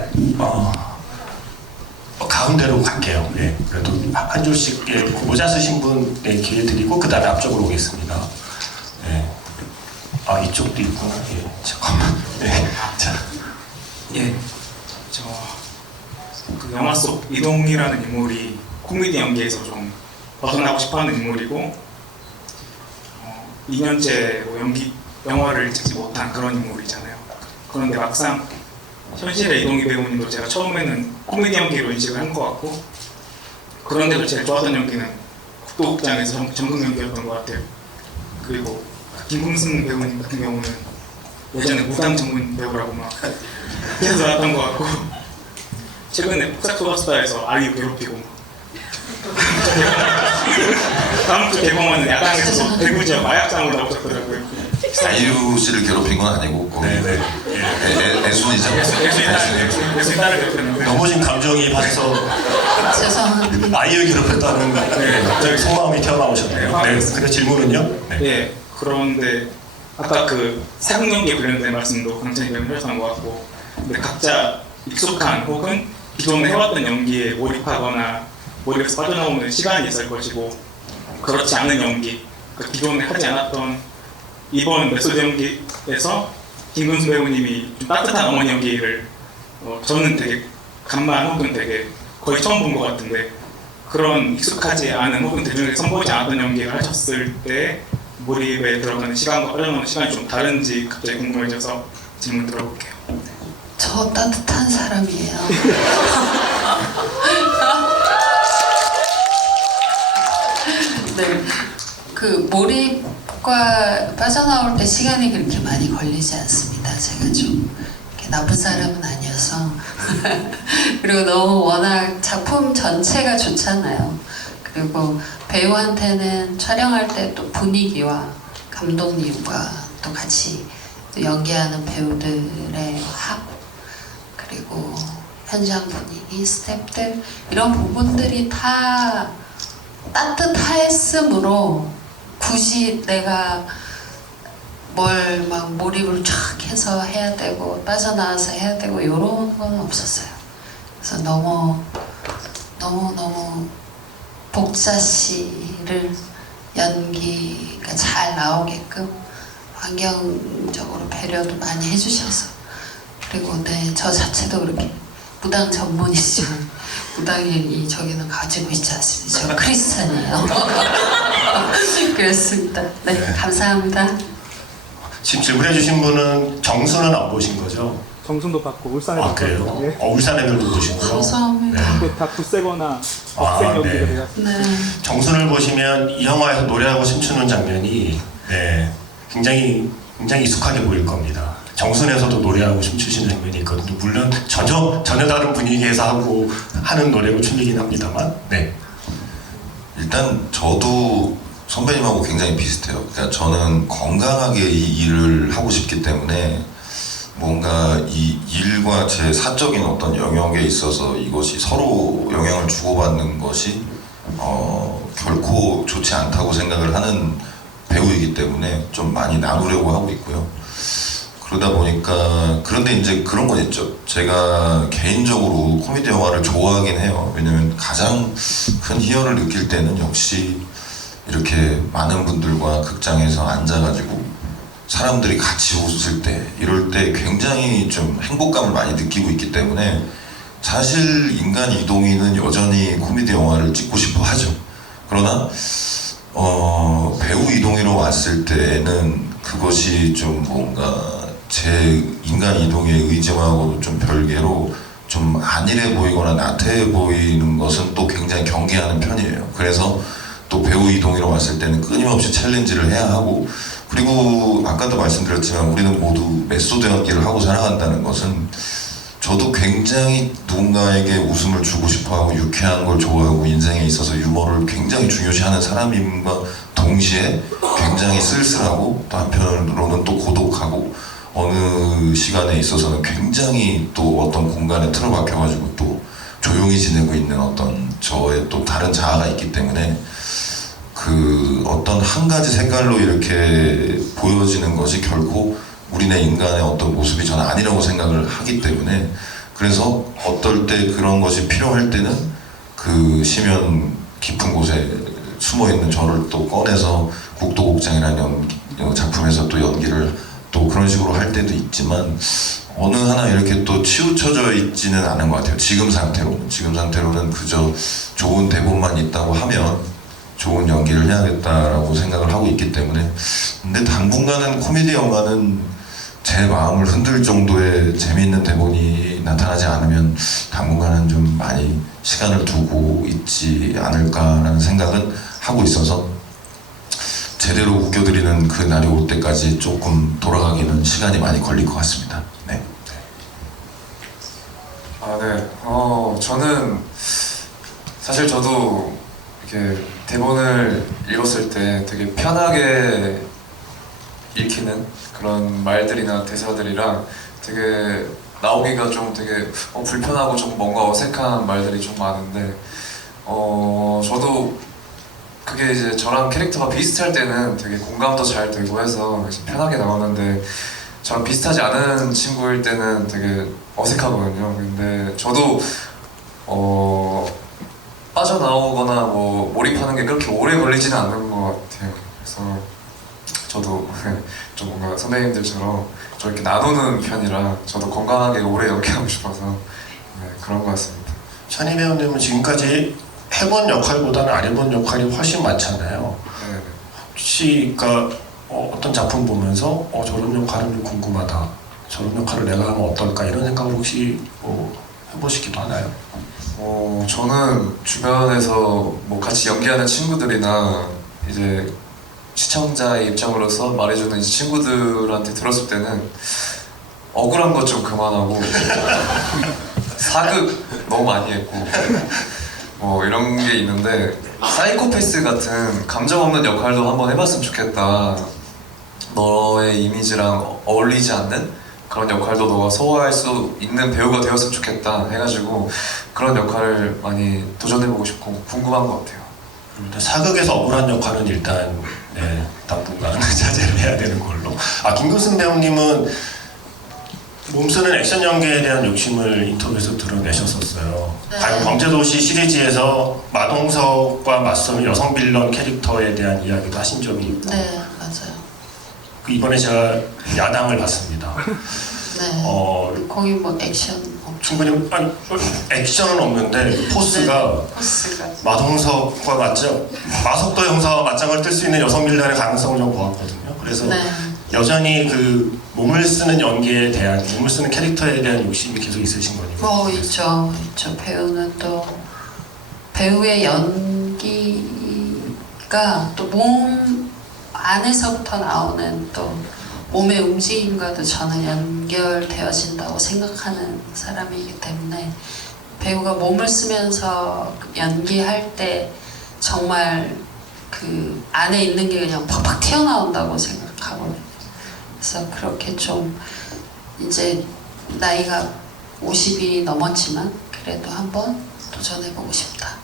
가운데로 갈게요. 네, 그래도 한 줄씩 모자 쓰신 분에 기회 드리고 그 다음에 앞쪽으로 오겠습니다. 네. 이쪽도 있구나. 예, 잠깐만. 네, 자. 예, 그 영화 속 이동이라는 인물이 코미디 연기에서 좀 벗어나고 싶어하는 인물이고 2년째 영화를 찍지 못한 그런 인물이잖아요. 그런데 막상 현실의 이동희 배우님도 제가 처음에는 코미디 연기로 인식을 한 것 같고 그런데도 제일 좋아하던 연기는 국도극장에서 전극 연기였던 것 같아요. 그리고 김금승 배우님 같은 경우는 예전에 무당 전문 배우라고 막 계속 나왔던 것 같고 최근에 폭삭소가수다에서 아이유 괴롭히고 다음 주 개봉하는 야당에서 대구 지역 마약장으로 나오셨더라고요. 아이유 씨를 괴롭힌 건 아니고 네네. 애순이죠. 예수의 딸을 괴롭혔는데 넘어진 감정이입해서 죄송합니다. 아이를 괴롭혔다는 갑자기 속마음이 튀어나오셨네요. 네, 근데 질문은요? 네. 예, 그런데 아까 그 사극 연기에 관련된 말씀도 강찬이 배우님 하셨던 것 같고 근데 각자 익숙한 혹은 기존에 해왔던 연기에 몰입하거나 몰입해서 빠져나오는 시간이 있을 것이고 그렇지 않은 연기, 그러니까 기존에 하지 않았던 이번 메소드 연기에서 김근수 배우님이 좀 따뜻한 어머니 연기를 저는 되게 간만 혹은 되게 거의 처음 본 것 같은데 그런 익숙하지 않은 혹은 대중에게 선보이지 않았던 연기를 하셨을 때 몰입에 들어가는 시간과 빠져나오는 시간이 좀 다른지 갑자기 궁금해져서 질문 들어볼게요. 저 따뜻한 사람이에요. 네, 그 몰입과 빠져나올 때 시간이 그렇게 많이 걸리지 않습니다. 제가 좀 이렇게 나쁜 사람은 아니어서 그리고 너무 워낙 작품 전체가 좋잖아요. 그리고 배우한테는 촬영할 때 또 분위기와 감독님과 또 같이 또 연기하는 배우들의 화합 그리고 현장 분위기, 스태프들 이런 부분들이 다 따뜻했으므로 굳이 내가 뭘 막 몰입을 쫙 해서 해야 되고 빠져나와서 해야 되고 이런 건 없었어요. 그래서 너무 복자 씨를 연기가 잘 나오게끔 환경적으로 배려도 많이 해주셔서 그리고 저 자체도 그렇게 무당 전문이지만 무당이 저기는 가지고 있지 않습니다. 저 크리스찬이에요. 그렇습니다. 네, 감사합니다. 지금 질문해주신 분은 정수는 안 보신 거죠? 정순도 받고 울산에도 아 그래요? 받고, 예. 울산 애들도 보시고요. 감사합니다. 근데 다 굳세거나 아, 억센 연기가 네. 돼요. 네. 정순을 보시면 이 영화에서 노래하고 춤추는 장면이 네, 굉장히 익숙하게 보일 겁니다. 정순에서도 노래하고 춤추시는 장면이 있거든요. 물론 전혀 다른 분위기에서 하는 노래고 춤이긴 합니다만, 네. 일단 저도 선배님하고 굉장히 비슷해요. 그러니까 저는 건강하게 이 일을 하고 싶기 때문에 뭔가 이 일과 제 사적인 어떤 영역에 있어서 이것이 서로 영향을 주고받는 것이 결코 좋지 않다고 생각을 하는 배우이기 때문에 좀 많이 나누려고 하고 있고요. 그러다 보니까 그런데 이제 그런 건 있죠. 제가 개인적으로 코미디 영화를 좋아하긴 해요. 왜냐면 가장 큰 희열을 느낄 때는 역시 이렇게 많은 분들과 극장에서 앉아가지고 사람들이 같이 웃을 때 이럴 때 굉장히 좀 행복감을 많이 느끼고 있기 때문에 사실 인간 이동이는 여전히 코미디 영화를 찍고 싶어 하죠. 그러나 배우 이동이로 왔을 때는 그것이 좀 뭔가 제 인간 이동의 의지하고 좀 별개로 좀 안일해 보이거나 나태해 보이는 것은 또 굉장히 경계하는 편이에요. 그래서 또 배우 이동이로 왔을 때는 끊임없이 챌린지를 해야 하고, 그리고 아까도 말씀드렸지만 우리는 모두 메소드 연기를 하고 살아간다는 것은 저도 굉장히 누군가에게 웃음을 주고 싶어하고 유쾌한 걸 좋아하고 인생에 있어서 유머를 굉장히 중요시하는 사람임과 동시에 굉장히 쓸쓸하고 또 한편으로는 또 고독하고 어느 시간에 있어서는 굉장히 또 어떤 공간에 틀어박혀가지고 또 조용히 지내고 있는 어떤 저의 또 다른 자아가 있기 때문에 그 어떤 한 가지 색깔로 이렇게 보여지는 것이 결코 우리네 인간의 어떤 모습이 저는 아니라고 생각을 하기 때문에, 그래서 어떨 때 그런 것이 필요할 때는 그 심연 깊은 곳에 숨어있는 저를 또 꺼내서 국도곡장이라는 작품에서 또 연기를 또 그런 식으로 할 때도 있지만 어느 하나 이렇게 또 치우쳐져 있지는 않은 것 같아요. 지금 상태로는 그저 좋은 대본만 있다고 하면 좋은 연기를 해야겠다라고 생각을 하고 있기 때문에, 근데 당분간은 코미디 영화는 제 마음을 흔들 정도의 재미있는 대본이 나타나지 않으면 당분간은 좀 많이 시간을 두고 있지 않을까라는 생각은 하고 있어서 제대로 웃겨드리는 그 날이 올 때까지 조금 돌아가기는 시간이 많이 걸릴 것 같습니다. 네. 네. 저는 사실 저도 이렇게 대본을 읽었을 때 되게 편하게 읽히는 그런 말들이나 대사들이랑 되게 나오기가 좀 되게 불편하고 좀 뭔가 어색한 말들이 좀 많은데 저도 그게 이제 저랑 캐릭터가 비슷할 때는 되게 공감도 잘 되고 해서 편하게 나오는데 저랑 비슷하지 않은 친구일 때는 되게 어색하거든요. 근데 저도 빠져나오거나 뭐 몰입하는 게 그렇게 오래 걸리지는 않는 것 같아요. 그래서 저도 좀 뭔가 선배님들처럼 저렇게 나누는 편이라 저도 건강하게 오래 연기하고 싶어서 그런 것 같습니다. 찬희 배우님은 지금까지 해본 역할보다는 안 해본 역할이 훨씬 많잖아요. 네. 혹시 그러니까 어떤 작품 보면서 저런 역할은 좀 궁금하다, 저런 역할을 내가 하면 어떨까 이런 생각을 혹시 해보시기도 하나요? 저는 주변에서 뭐 같이 연기하는 친구들이나 이제 시청자의 입장으로서 말해주는 이제 친구들한테 들었을 때는 억울한 것 좀 그만하고 사극 너무 많이 했고 뭐 이런 게 있는데 사이코패스 같은 감정 없는 역할도 한번 해봤으면 좋겠다. 너의 이미지랑 어울리지 않는 그런 역할도 너가 소화할 수 있는 배우가 되었으면 좋겠다 해가지고 그런 역할을 많이 도전해보고 싶고 궁금한 것 같아요. 사극에서 억울한 역할은 일단 당분간 자제를 해야 되는 걸로. 김근승 배우님은 몸쓰는 액션 연기에 대한 욕심을 인터뷰에서 드러내셨었어요. 네. 과연 범죄도시 시리즈에서 마동석과 맞서는 여성 빌런 캐릭터에 대한 이야기도 하신 적이 있고, 네, 맞아요. 이번에 제가 야당을 봤습니다. 네. 거기 뭐 액션 없죠. 충분히 액션은 없는데 포스가 포스가. 마동석과 마석도 형사와 맞짱을 뜰 수 있는 여성 빌런의 가능성을 좀 보았거든요. 그래서 네. 여전히 그 몸을 쓰는 연기에 대한, 몸을 쓰는 캐릭터에 대한 욕심이 계속 있으신 거니까. 있죠. 배우는 또 배우의 연기가 또 몸 안에서부터 나오는 또 몸의 움직임과도 저는 연결되어진다고 생각하는 사람이기 때문에 배우가 몸을 쓰면서 연기할 때 정말 그 안에 있는 게 그냥 팍팍 튀어나온다고 생각하거든요. 그래서 그렇게 좀 이제 나이가 50이 넘었지만 그래도 한번 도전해보고 싶다.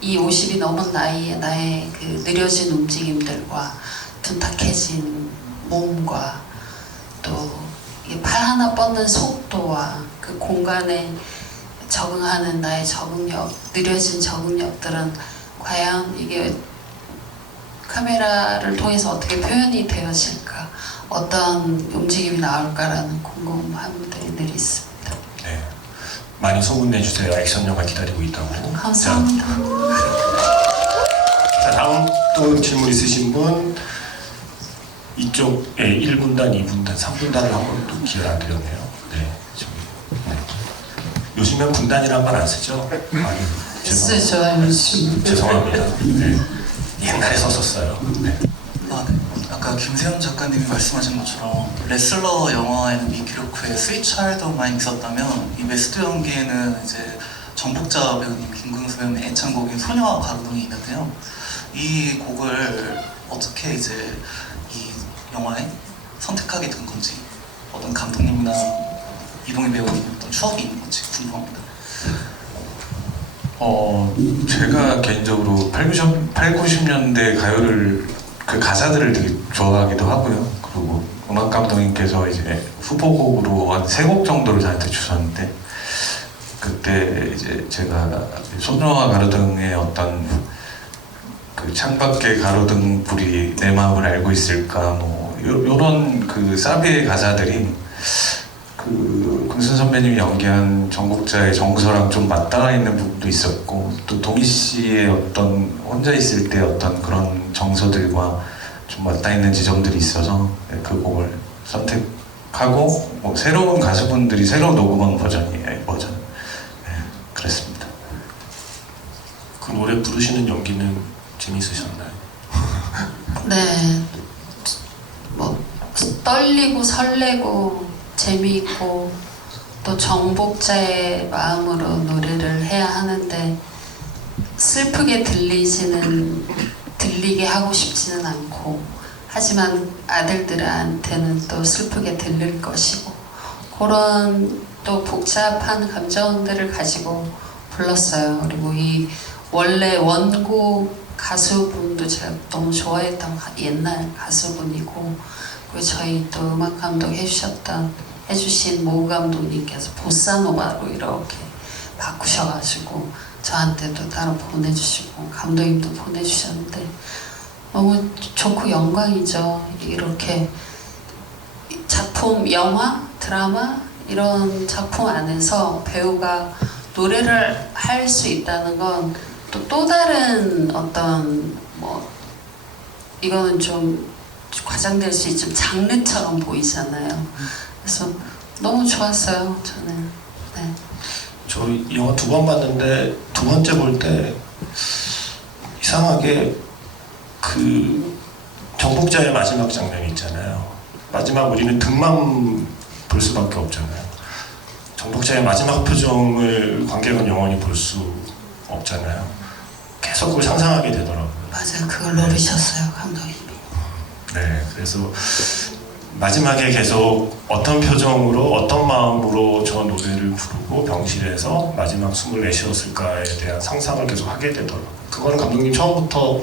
이 50이 넘은 나이에 나의 그 느려진 움직임들과 둔탁해진 몸과 또 팔 하나 뻗는 속도와 그 공간에 적응하는 나의 적응력, 느려진 적응력들은 과연 이게 카메라를 통해서 어떻게 표현이 되어질까, 어떤 움직임이 나올까라는 궁금함들이 늘 있습니다. 네. 많이 소문내주세요. 액션 영화 기다리고 있다고. 감사합니다. 자, 다음 또 질문 있으신 분, 이쪽에 1분단, 2분단, 3분단을 한 번 또 기회를 안 드렸네요. 네, 저기. 네. 요즘엔 분단이란 말 안 쓰죠? 아니, 죄송합니다. 네. 옛날에 썼었어요. 네. 아까 김세현 작가님이 말씀하신 것처럼 레슬러 영화에는 미키로크의 스윗 차일드 오브 마인이 있었다면 이 메스드 연기에는 이제 정복자 배우님, 김근수 배우님 애창곡인 소녀와 가로등이 있는데요. 이 곡을 어떻게 이제 이 영화에 선택하게 된 건지, 어떤 감독님이나 이동희 배우님 어떤 추억이 있는 건지 궁금합니다. 제가 개인적으로 90년대 가요를 그 가사들을 되게 좋아하기도 하고요. 그리고 음악 감독님께서 이제 후보곡으로 한 3곡 정도를 저한테 주셨는데, 그때 이제 제가 소녀와 가로등의 어떤 그 창밖에 가로등 불이 내 마음을 알고 있을까, 뭐 요런 그 사비의 가사들이 그 금순 선배님이 연기한 정국자의 정서랑 좀 맞닿아 있는 부분도 있었고, 또 동희 씨의 어떤 혼자 있을 때 어떤 그런 정서들과 좀 맞닿아 있는 지점들이 있어서 그 곡을 선택하고, 뭐 새로운 가수분들이 새로 녹음한 버전이에요. 버전. 네, 그랬습니다. 그 노래 부르시는 연기는 재밌으셨나요? 네, 뭐 떨리고 설레고 재미있고 또 정복자의 마음으로 노래를 해야 하는데 슬프게 들리게 하고 싶지는 않고, 하지만 아들들한테는 또 슬프게 들릴 것이고, 그런 또 복잡한 감정들을 가지고 불렀어요. 그리고 이 원래 원곡 가수분도 제가 너무 좋아했던 옛날 가수분이고, 그리고 저희 또 음악 감독 해주신 모 감독님께서 보사노바로 이렇게 바꾸셔가지고 저한테도 따로 보내주시고 감독님도 보내주셨는데 너무 좋고 영광이죠. 이렇게 작품, 영화, 드라마 이런 작품 안에서 배우가 노래를 할 수 있다는 건 또 다른 어떤 뭐 이거는 좀 과장될 수 있지만 장르처럼 보이잖아요. 그래서 너무 좋았어요, 저는. 네. 저 이 영화 2번 봤는데 2번째 볼 때 이상하게 그 정복자의 마지막 장면이 있잖아요. 마지막 우리는 등만 볼 수밖에 없잖아요. 정복자의 마지막 표정을 관객은 영원히 볼 수 없잖아요. 계속 그걸 상상하게 되더라고요. 맞아요, 그걸 노리셨어요, 감독님이. 네, 그래서 마지막에 계속 어떤 표정으로 어떤 마음으로 저 노래를 부르고 병실에서 마지막 숨을 내쉬었을까에 대한 상상을 계속 하게 되더라고요. 그거는 감독님 처음부터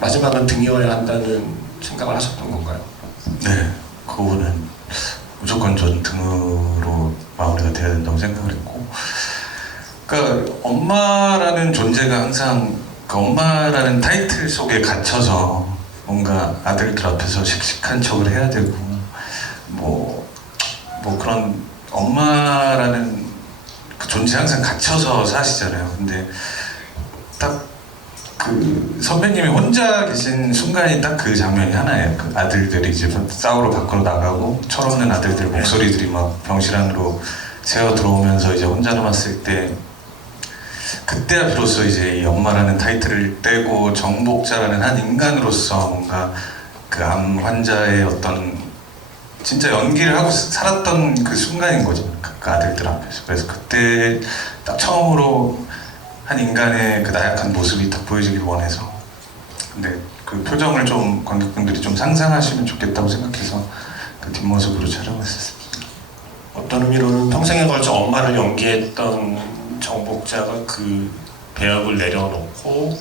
마지막은 등이어야 한다는 생각을 하셨던 건가요? 네, 그거는 무조건 전 등으로 마무리가 돼야 된다고 생각을 했고, 그러니까 엄마라는 존재가 항상 그 엄마라는 타이틀 속에 갇혀서 뭔가 아들들 앞에서 씩씩한 척을 해야 되고 뭐 그런 엄마라는 그 존재 항상 갇혀서 사시잖아요. 근데 딱 그 선배님이 혼자 계신 순간이 딱 그 장면이 하나예요. 그 아들들이 이제 싸우러 밖으로 나가고 철없는 아들들 목소리들이 막 병실 안으로 새어 들어오면서 이제 혼자 남았을 때 그때야 비로소 이제 이 엄마라는 타이틀을 떼고 정복자라는 한 인간으로서 뭔가 그 암 환자의 어떤 진짜 연기를 하고 살았던 그 순간인 거죠. 그 아들들 앞에서. 그래서 그때 딱 처음으로 한 인간의 그 나약한 모습이 딱 보여지길 원해서. 근데 그 표정을 좀 관객분들이 좀 상상하시면 좋겠다고 생각해서 그 뒷모습으로 촬영했었습니다. 어떤 의미로는 평생에 걸쳐 엄마를 연기했던 정복자가 그 배역을 내려놓고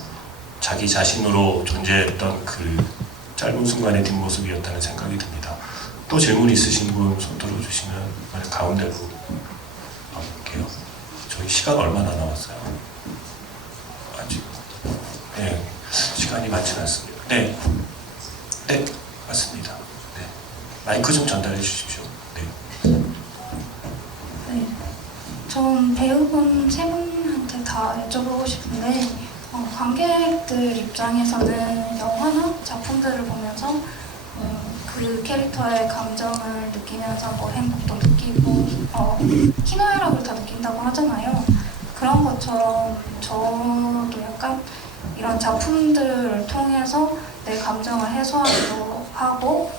자기 자신으로 존재했던 그 짧은 순간의 뒷모습이었다는 생각이 듭니다. 또 질문 있으신 분 손 들어주시면 가운데로 가볼게요. 저희 시간 얼마나 남았어요? 아직 네, 시간이 많지는 않습니다. 네, 네 맞습니다. 네. 마이크 좀 전달해 주십시오. 네. 네, 전 배우분 세 분한테 다 여쭤보고 싶은데 관객들 입장에서는 영화나 작품들을 보면서 그 캐릭터의 감정을 느끼면서 뭐 행복도 느끼고 희노애락을 다 느낀다고 하잖아요. 그런 것처럼 저도 약간 이런 작품들을 통해서 내 감정을 해소하기도 하고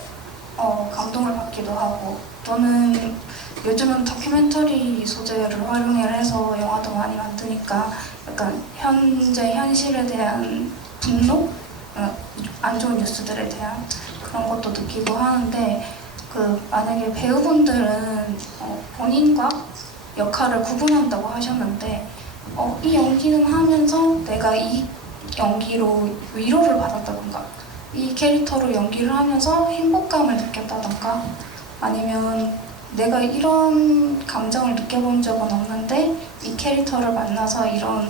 감동을 받기도 하고 또는 요즘은 다큐멘터리 소재를 활용해서 영화도 많이 만드니까 약간 현재 현실에 대한 분노, 안 좋은 뉴스들에 대한 그런 것도 느끼고 하는데 그 만약에 배우분들은 본인과 역할을 구분한다고 하셨는데 이 연기는 하면서 내가 이 연기로 위로를 받았다던가 이 캐릭터로 연기를 하면서 행복감을 느꼈다던가 아니면 내가 이런 감정을 느껴본 적은 없는데 이 캐릭터를 만나서 이런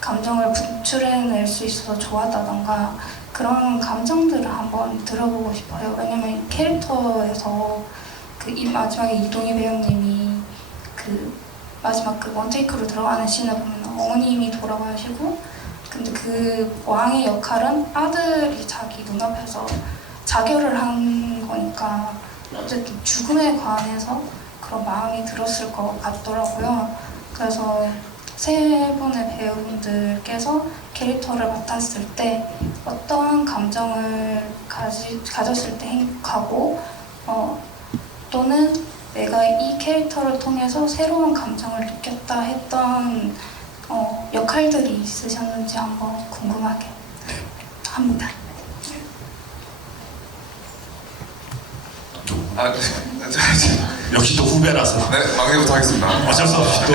감정을 분출해낼 수 있어서 좋았다던가 그런 감정들을 한번 들어보고 싶어요. 왜냐면 이 캐릭터에서 이 마지막에 이동희 배우님이 그 마지막 그 원테이크로 들어가는 씬을 보면 어머님이 돌아가시고 근데 그 왕의 역할은 아들이 자기 눈앞에서 자결을 한 거니까 어쨌든 죽음에 관해서 그런 마음이 들었을 것 같더라고요. 그래서 세 분의 배우분들께서 캐릭터를 맡았을 때 어떠한 감정을 가졌을 때 행복하고 또는 내가 이 캐릭터를 통해서 새로운 감정을 느꼈다 했던 역할들이 있으셨는지 한번 궁금하게 합니다. 역시 또 후배라서 네, 막내부터 하겠습니다. 어쩔 수 없이 또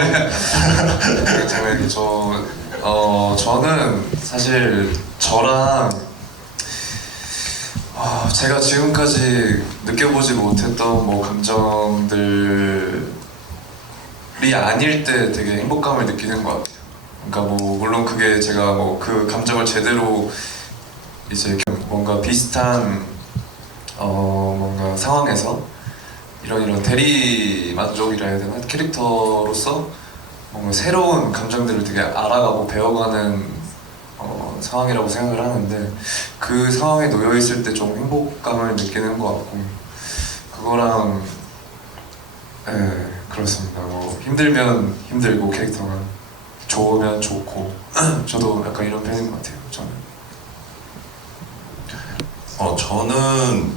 제가 이렇게 저는 사실 저랑 제가 지금까지 느껴보지 못했던 뭐 감정들이 아닐 때 되게 행복감을 느끼는 것 같아요. 그러니까 뭐 물론 그게 제가 뭐 그 감정을 제대로 이제 뭔가 비슷한 뭔가 상황에서 이런 대리 만족이라 해야 되나 캐릭터로서 뭔가 새로운 감정들을 되게 알아가고 배워가는 상황이라고 생각을 하는데 그 상황에 놓여 있을 때 좀 행복감을 느끼는 것 같고 그거랑 그렇습니다. 뭐 힘들면 힘들고 캐릭터가 좋으면 좋고 저도 약간 이런 편인 것 같아요. 저는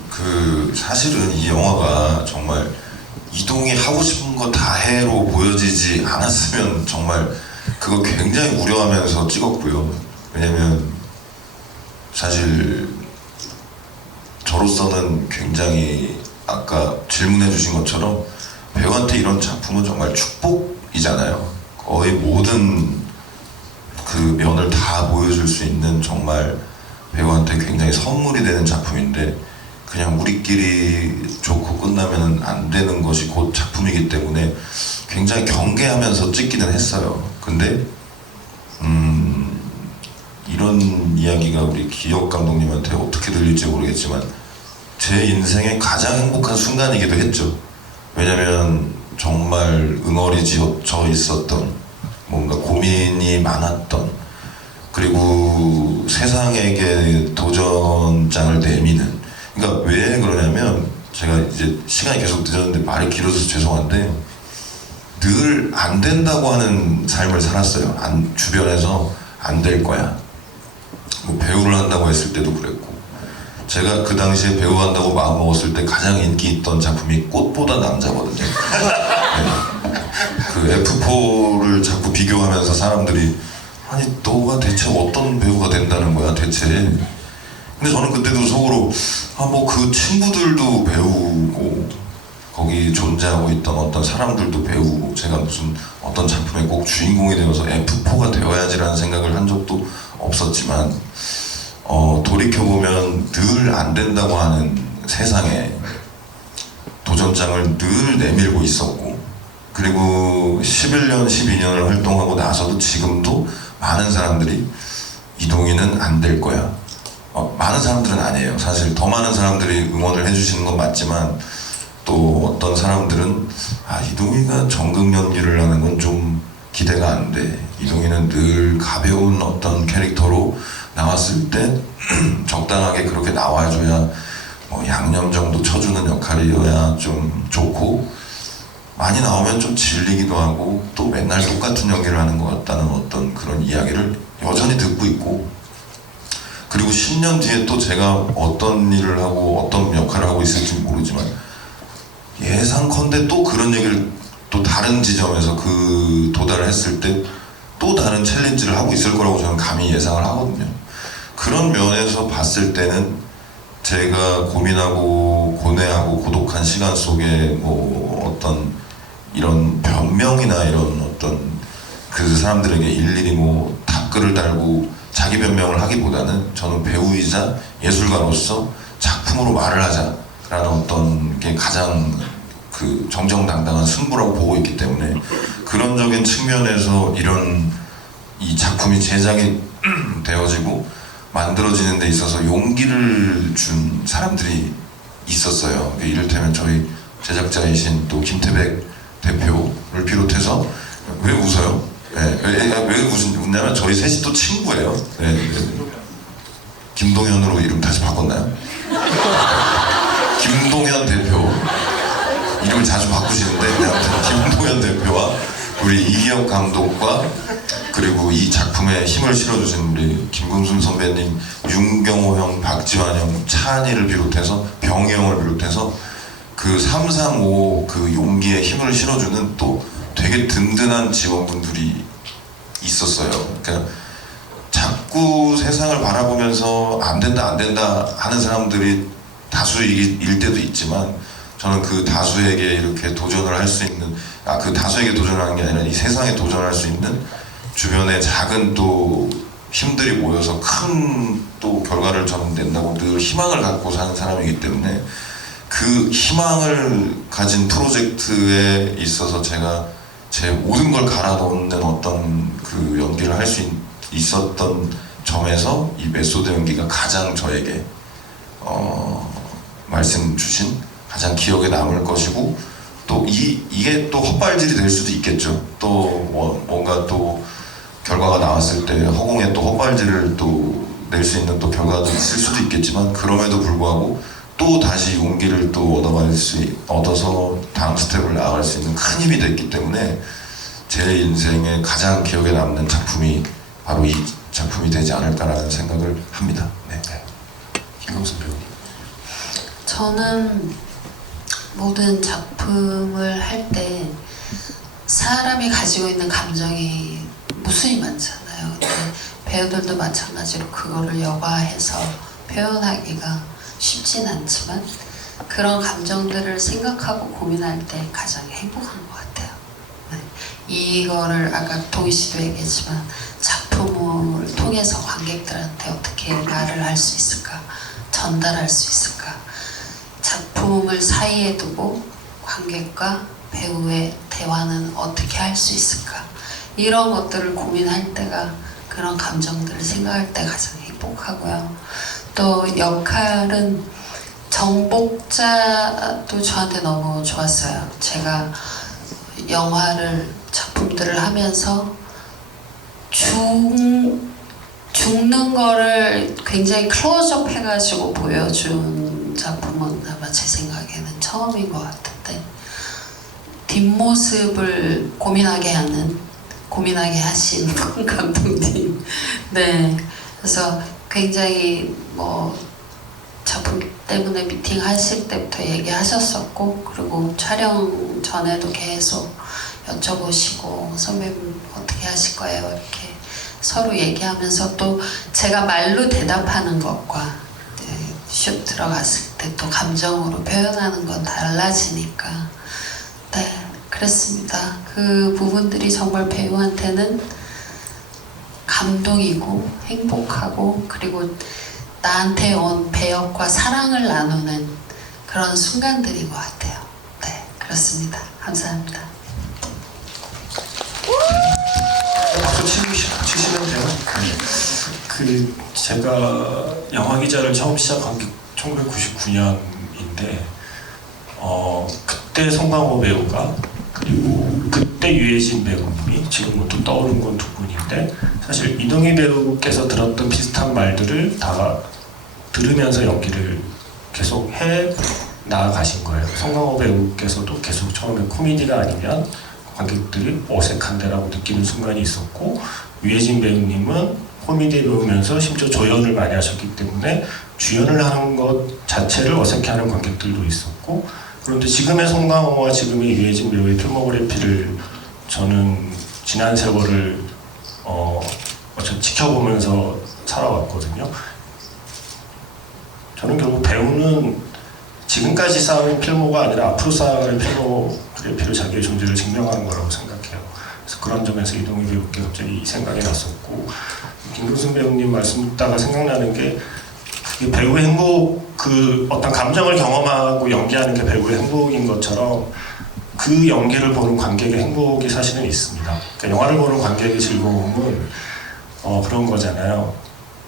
사실은 이 영화가 정말 이동이 하고 싶은 거 다 해로 보여지지 않았으면 정말 그거 굉장히 우려하면서 찍었고요. 왜냐면 사실 저로서는 굉장히 아까 질문해 주신 것처럼 배우한테 이런 작품은 정말 축복이잖아요. 거의 모든 그 면을 다 보여줄 수 있는 정말 배우한테 굉장히 선물이 되는 작품인데 그냥 우리끼리 좋고 끝나면 안 되는 것이 곧 작품이기 때문에 굉장히 경계하면서 찍기는 했어요. 근데 이런 이야기가 우리 기억 감독님한테 어떻게 들릴지 모르겠지만 제 인생의 가장 행복한 순간이기도 했죠. 왜냐면 정말 응어리지어 있었던 뭔가 고민이 많았던 그리고 세상에게 도전장을 내미는, 그러니까 왜 그러냐면 제가 이제 시간이 계속 늦었는데 말이 길어서 죄송한데 늘 안 된다고 하는 삶을 살았어요. 주변에서 안 될 거야. 뭐 배우를 한다고 했을 때도 그랬고, 제가 그 당시에 배우 한다고 마음 먹었을 때 가장 인기 있던 작품이 꽃보다 남자거든요. 네. 그 F4를 자꾸 비교하면서 사람들이 아니 너가 대체 어떤 배우가 된다는 거야 대체. 근데 저는 그때도 속으로 뭐 그 친구들도 배우고 거기 존재하고 있던 어떤 사람들도 배우고 제가 무슨 어떤 작품의 꼭 주인공이 되어서 F4가 되어야지라는 생각을 한 적도 없었지만 돌이켜보면 늘 안 된다고 하는 세상에 도전장을 늘 내밀고 있었고, 그리고 11년, 12년을 활동하고 나서도 지금도 많은 사람들이 이동희는 안 될 거야. 많은 사람들은 아니에요. 사실 더 많은 사람들이 응원을 해주시는 건 맞지만 또 어떤 사람들은 이동희가 정극 연기를 하는 건 좀 기대가 안 돼. 이동희는 늘 가벼운 어떤 캐릭터로 나왔을 때 적당하게 그렇게 나와줘야 뭐 양념 정도 쳐주는 역할이어야 좀 좋고, 많이 나오면 좀 질리기도 하고 또 맨날 똑같은 연기를 하는 것 같다는 어떤 그런 이야기를 여전히 듣고 있고, 그리고 10년 뒤에 또 제가 어떤 일을 하고 어떤 역할을 하고 있을지 모르지만 예상컨대 또 그런 얘기를 또 다른 지점에서 도달을 했을 때 또 다른 챌린지를 하고 있을 거라고 저는 감히 예상을 하거든요. 그런 면에서 봤을 때는 제가 고민하고 고뇌하고 고독한 시간 속에 뭐 어떤 이런 변명이나 이런 어떤 그 사람들에게 일일이 뭐 답글을 달고 자기 변명을 하기보다는 저는 배우이자 예술가로서 작품으로 말을 하자라는 어떤 게 가장 그 정정당당한 승부라고 보고 있기 때문에, 그런적인 측면에서 이 작품이 제작이 되어지고 만들어지는 데 있어서 용기를 준 사람들이 있었어요. 이를테면 저희 제작자이신 또 김태백 대표를 비롯해서. 왜 웃어요? 네, 왜 웃냐면 저희 셋이 또 친구예요. 네. 김동현으로 이름 다시 바꿨나요? 김동현 대표 이름을 자주 바꾸시는데, 아무튼 김동현 대표와 우리 이기혁 감독과 그리고 이 작품에 힘을 실어주신 우리 김금순 선배님, 윤경호 형, 박지환 형, 찬이를 비롯해서 병희 형을 비롯해서 그 335 그 용기에 힘을 실어주는 또 되게 든든한 직원분들이 있었어요. 그러니까 자꾸 세상을 바라보면서 안 된다 하는 사람들이 다수일 때도 있지만, 저는 그 다수에게 이렇게 도전을 할 수 있는, 그 다수에게 도전하는 게 아니라 이 세상에 도전할 수 있는 주변에 작은 또 힘들이 모여서 큰 또 결과를 저는 낸다고 늘 희망을 갖고 사는 사람이기 때문에, 그 희망을 가진 프로젝트에 있어서 제가 제 모든 걸 갈아놓는 어떤 그 연기를 할 수 있었던 점에서 이 메소드 연기가 가장 저에게 말씀 주신 가장 기억에 남을 것이고, 또 이게 또 헛발질이 될 수도 있겠죠. 또 뭔가 또 결과가 나왔을 때 허공에 또 헛발질을 또 낼 수 있는 또 결과도 있을 수도 있겠지만, 그럼에도 불구하고 또 다시 용기를 또 얻어서 다음 스텝을 나아갈 수 있는 큰 힘이 됐기 때문에 제 인생에 가장 기억에 남는 작품이 바로 이 작품이 되지 않을까라는 생각을 합니다. 네. 김금순 배우. 저는 모든 작품을 할 때 사람이 가지고 있는 감정이 무수히 많잖아요. 근데 배우들도 마찬가지로 그거를 여과해서 표현하기가 쉽진 않지만, 그런 감정들을 생각하고 고민할 때 가장 행복한 것 같아요. 네. 이거를 아까 동희 씨도 얘기했지만 작품을 통해서 관객들한테 어떻게 말을 할 수 있을까, 전달할 수 있을까, 작품을 사이에 두고 관객과 배우의 대화는 어떻게 할 수 있을까, 이런 것들을 고민할 때가, 그런 감정들을 생각할 때 가장 행복하고요. 또 역할은 정복자도 저한테 너무 좋았어요. 제가 작품들을 하면서 죽는 거를 굉장히 클로즈업 해가지고 보여준 작품은 아마 제 생각에는 처음인 것 같은데 뒷모습을 고민하게 하신 감독님. 네, 그래서 굉장히 뭐 작품 때문에 미팅 하실 때부터 얘기하셨었고, 그리고 촬영 전에도 계속 여쭤보시고 선배님 어떻게 하실 거예요 이렇게 서로 얘기하면서 또 제가 말로 대답하는 것과 슛 들어갔을 때 또 감정으로 표현하는 건 달라지니까 네 그랬습니다. 그 부분들이 정말 배우한테는 감동이고 행복하고 그리고 나한테 온 배역과 사랑을 나누는 그런 순간들인 것 같아요. 네 그렇습니다. 감사합니다. 박수 치시면 돼요. 그 제가 영화 기자를 처음 시작한 게 1999년인데 그때 송강호 배우가 그리고 그때 유해진 배우님이 지금 또 떠오른 건 두 분인데 사실 이동희 배우께서 들었던 비슷한 말들을 다 들으면서 연기를 계속 해 나아가신 거예요. 송강호 배우께서도 계속 처음에 코미디가 아니면 관객들이 어색한데라고 느끼는 순간이 있었고 유해진 배우님은 코미디 배우면서 심지어 조연을 많이 하셨기 때문에 주연을 하는 것 자체를 어색해하는 관객들도 있었고 그런데 지금의 송강호와 지금의 유해진 배우의 필모그래피를 저는 지난 세월을 지켜보면서 살아왔거든요. 저는 결국 배우는 지금까지 쌓은 필모가 아니라 앞으로 쌓을 필모그래피로 자기의 존재를 증명하는 거라고 생각해요. 그래서 그런 점에서 이동희 배우께 갑자기 이 생각이 났었고 김근순 배우님 말씀 듣다가 생각나는 게 그게 배우의 행복, 그 어떤 감정을 경험하고 연기하는 게 배우의 행복인 것처럼 그 연기를 보는 관객의 행복이 사실은 있습니다. 그러니까 영화를 보는 관객의 즐거움은 그런 거잖아요.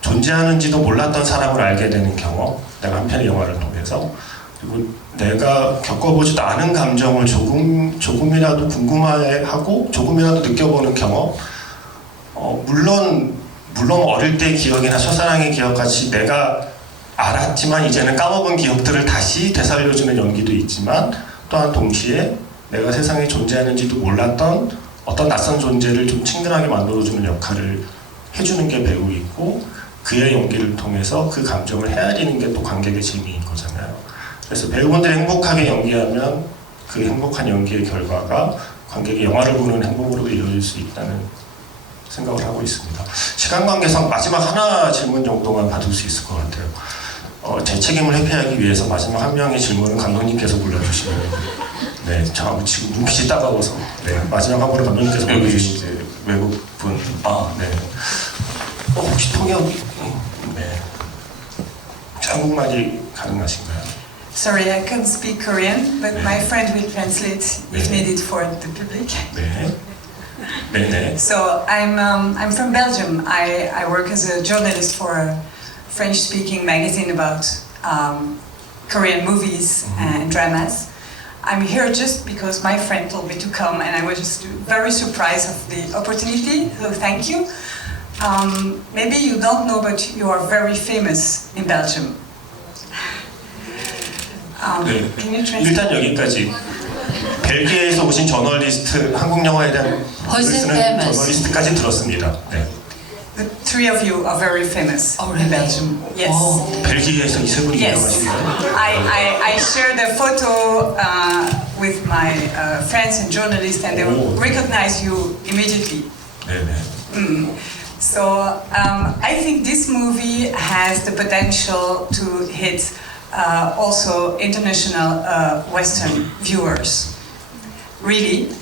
존재하는지도 몰랐던 사람을 알게 되는 경험, 내가 한 편의 영화를 통해서 그리고 내가 겪어보지도 않은 감정을 조금이라도 궁금해하고 조금이라도 느껴보는 경험. 물론 어릴 때 기억이나 첫사랑의 기억같이 내가 알았지만 이제는 까먹은 기억들을 다시 되살려주는 연기도 있지만 또한 동시에 내가 세상에 존재하는지도 몰랐던 어떤 낯선 존재를 좀 친근하게 만들어주는 역할을 해주는 게 배우이고 그의 연기를 통해서 그 감정을 헤아리는 게 또 관객의 재미인 거잖아요. 그래서 배우분들이 행복하게 연기하면 그 행복한 연기의 결과가 관객이 영화를 보는 행복으로 이루어질 수 있다는 생각을 하고 있습니다. 시간 관계상 마지막 하나 질문 정도만 받을 수 있을 것 같아요. 제 책임을 회피하기 위해서 마지막 한 명의 질문은 감독님께서 골라주시면 네, 저 지금 눈빛이 따가워서 네, 마지막 한 분은 감독님께서 골라주시죠. 외국분 네. 혹시 통역 네. 한국말이 가능하신가요? Sorry, I can't speak Korean, but my friend will translate if needed for the public. 네. 네네. So I'm from Belgium. I work as a journalist for a French-speaking magazine about Korean movies and dramas. I'm here just because my friend told me to come, and I was just very surprised of the opportunity. So thank you. Maybe you don't know, but you are very famous in Belgium. 네. Can you translate? 일단 여기까지. 벨기에에서 오신 저널리스트, 한국 영화에 대한 글을 쓰는 저널리스트까지 들었습니다. 네. The three of you are very famous in Belgium. Yes. 벨기에에서 이 세 분이 Yes. 유명하신가요? I shared a photo with my friends and journalists, and they will recognize you immediately. 네네. So I think this movie has the potential to hit also international Western viewers. Really,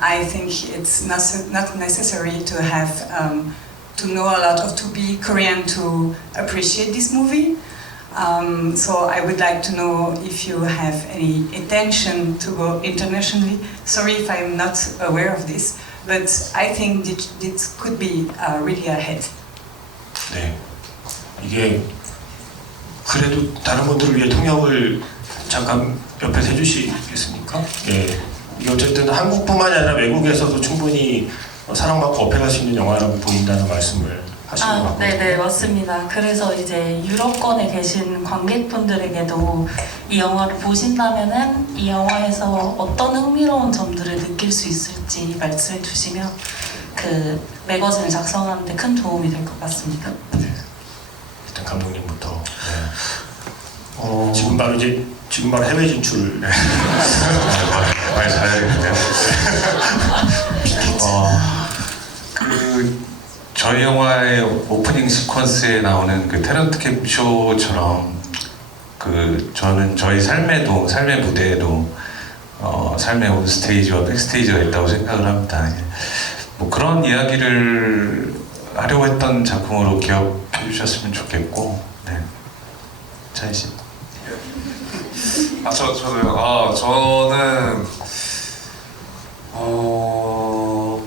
I think it's not necessary to have to know a lot or to be Korean to appreciate this movie. So I would like to know if you have any intention to go internationally. Sorry if I'm not aware of this, but I think this could be really a hit. 네. 이게 그래도 다른 분들을 위해 통역을 잠깐 옆에서 해주시겠습니까? 예. 이게 어쨌든 한국뿐만이 아니라 외국에서도 충분히 사랑받고 어필할 수 있는 영화라고 보인다는 말씀을 하신 것 같거든요. 네네 맞습니다. 그래서 이제 유럽권에 계신 관객분들에게도 이 영화를 보신다면은 이 영화에서 어떤 흥미로운 점들을 느낄 수 있을지 말씀해 주시면 그 매거진을 작성하는데 큰 도움이 될 것 같습니다. 일단 감독님부터. 네. 지금 바로 해외 진출. 네. 많이 잘해야겠네요. 저희 영화의 오프닝 시퀀스에 나오는 그 탤런트 캠쇼처럼 저는 저희 삶의 무대에도 삶의 온스테이지와 백스테이지가 있다고 생각을 합니다. 뭐 그런 이야기를 하려고 했던 작품으로 기억해 주셨으면 좋겠고, 네. 차이 씨. 저도요. 저는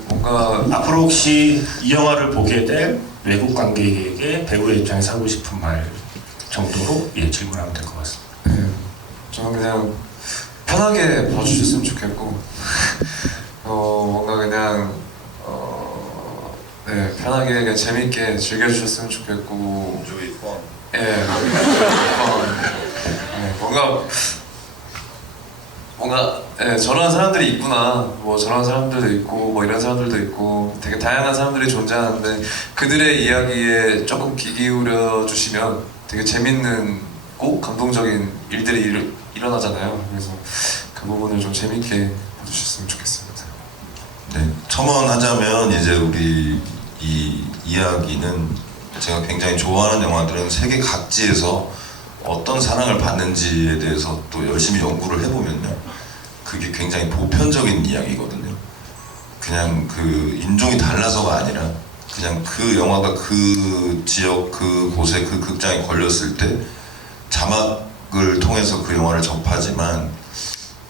뭔가 앞으로 혹시 이 영화를 보게 될 외국 관객에게 배우의 입장에서 하고 싶은 말 정도로 질문하면 될 것 같습니다. 저는 그냥 편하게 봐주셨으면 좋겠고 뭔가 그냥 편하게 그냥 재밌게 즐겨주셨으면 좋겠고 뭔가 저런 사람들이 있구나, 뭐 저런 사람들도 있고 뭐 이런 사람들도 있고 되게 다양한 사람들이 존재하는데 그들의 이야기에 조금 귀 기울여 주시면 되게 재밌는 꼭 감동적인 일들이 일어나잖아요. 그래서 그 부분을 좀 재밌게 봐주셨으면 좋겠습니다. 네, 첨언하자면 이제 우리 이 이야기는 제가 굉장히 좋아하는 영화들은 세계 각지에서 어떤 사랑을 받는지에 대해서 또 열심히 연구를 해보면요, 그게 굉장히 보편적인 이야기거든요. 그냥 그 인종이 달라서가 아니라 그냥 그 영화가 그 지역 그 곳에 그 극장에 걸렸을 때 자막을 통해서 그 영화를 접하지만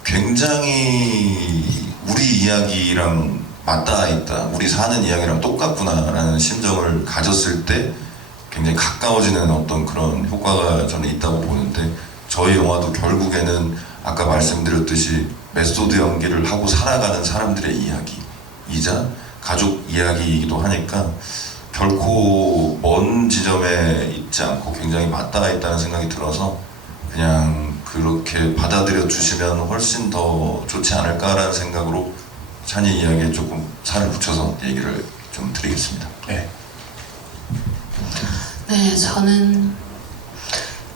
굉장히 우리 이야기랑 맞닿아 있다, 우리 사는 이야기랑 똑같구나라는 심정을 가졌을 때 굉장히 가까워지는 어떤 그런 효과가 저는 있다고 보는데, 저희 영화도 결국에는 아까 말씀드렸듯이 메소드 연기를 하고 살아가는 사람들의 이야기이자 가족 이야기이기도 하니까 결코 먼 지점에 있지 않고 굉장히 맞닿아 있다는 생각이 들어서 그냥 그렇게 받아들여 주시면 훨씬 더 좋지 않을까라는 생각으로 찬이 이야기에 조금 살을 붙여서 얘기를 좀 드리겠습니다. 네. 네, 저는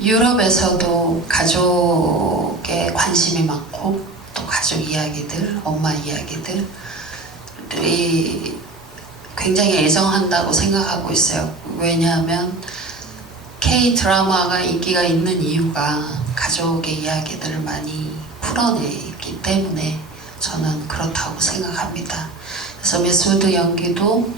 유럽에서도 가족에 관심이 많고 또 가족 이야기들, 엄마 이야기들이 굉장히 애정한다고 생각하고 있어요. 왜냐하면 K-드라마가 인기가 있는 이유가 가족의 이야기들을 많이 풀어내기 때문에 저는 그렇다고 생각합니다. 그래서 메소드 연기도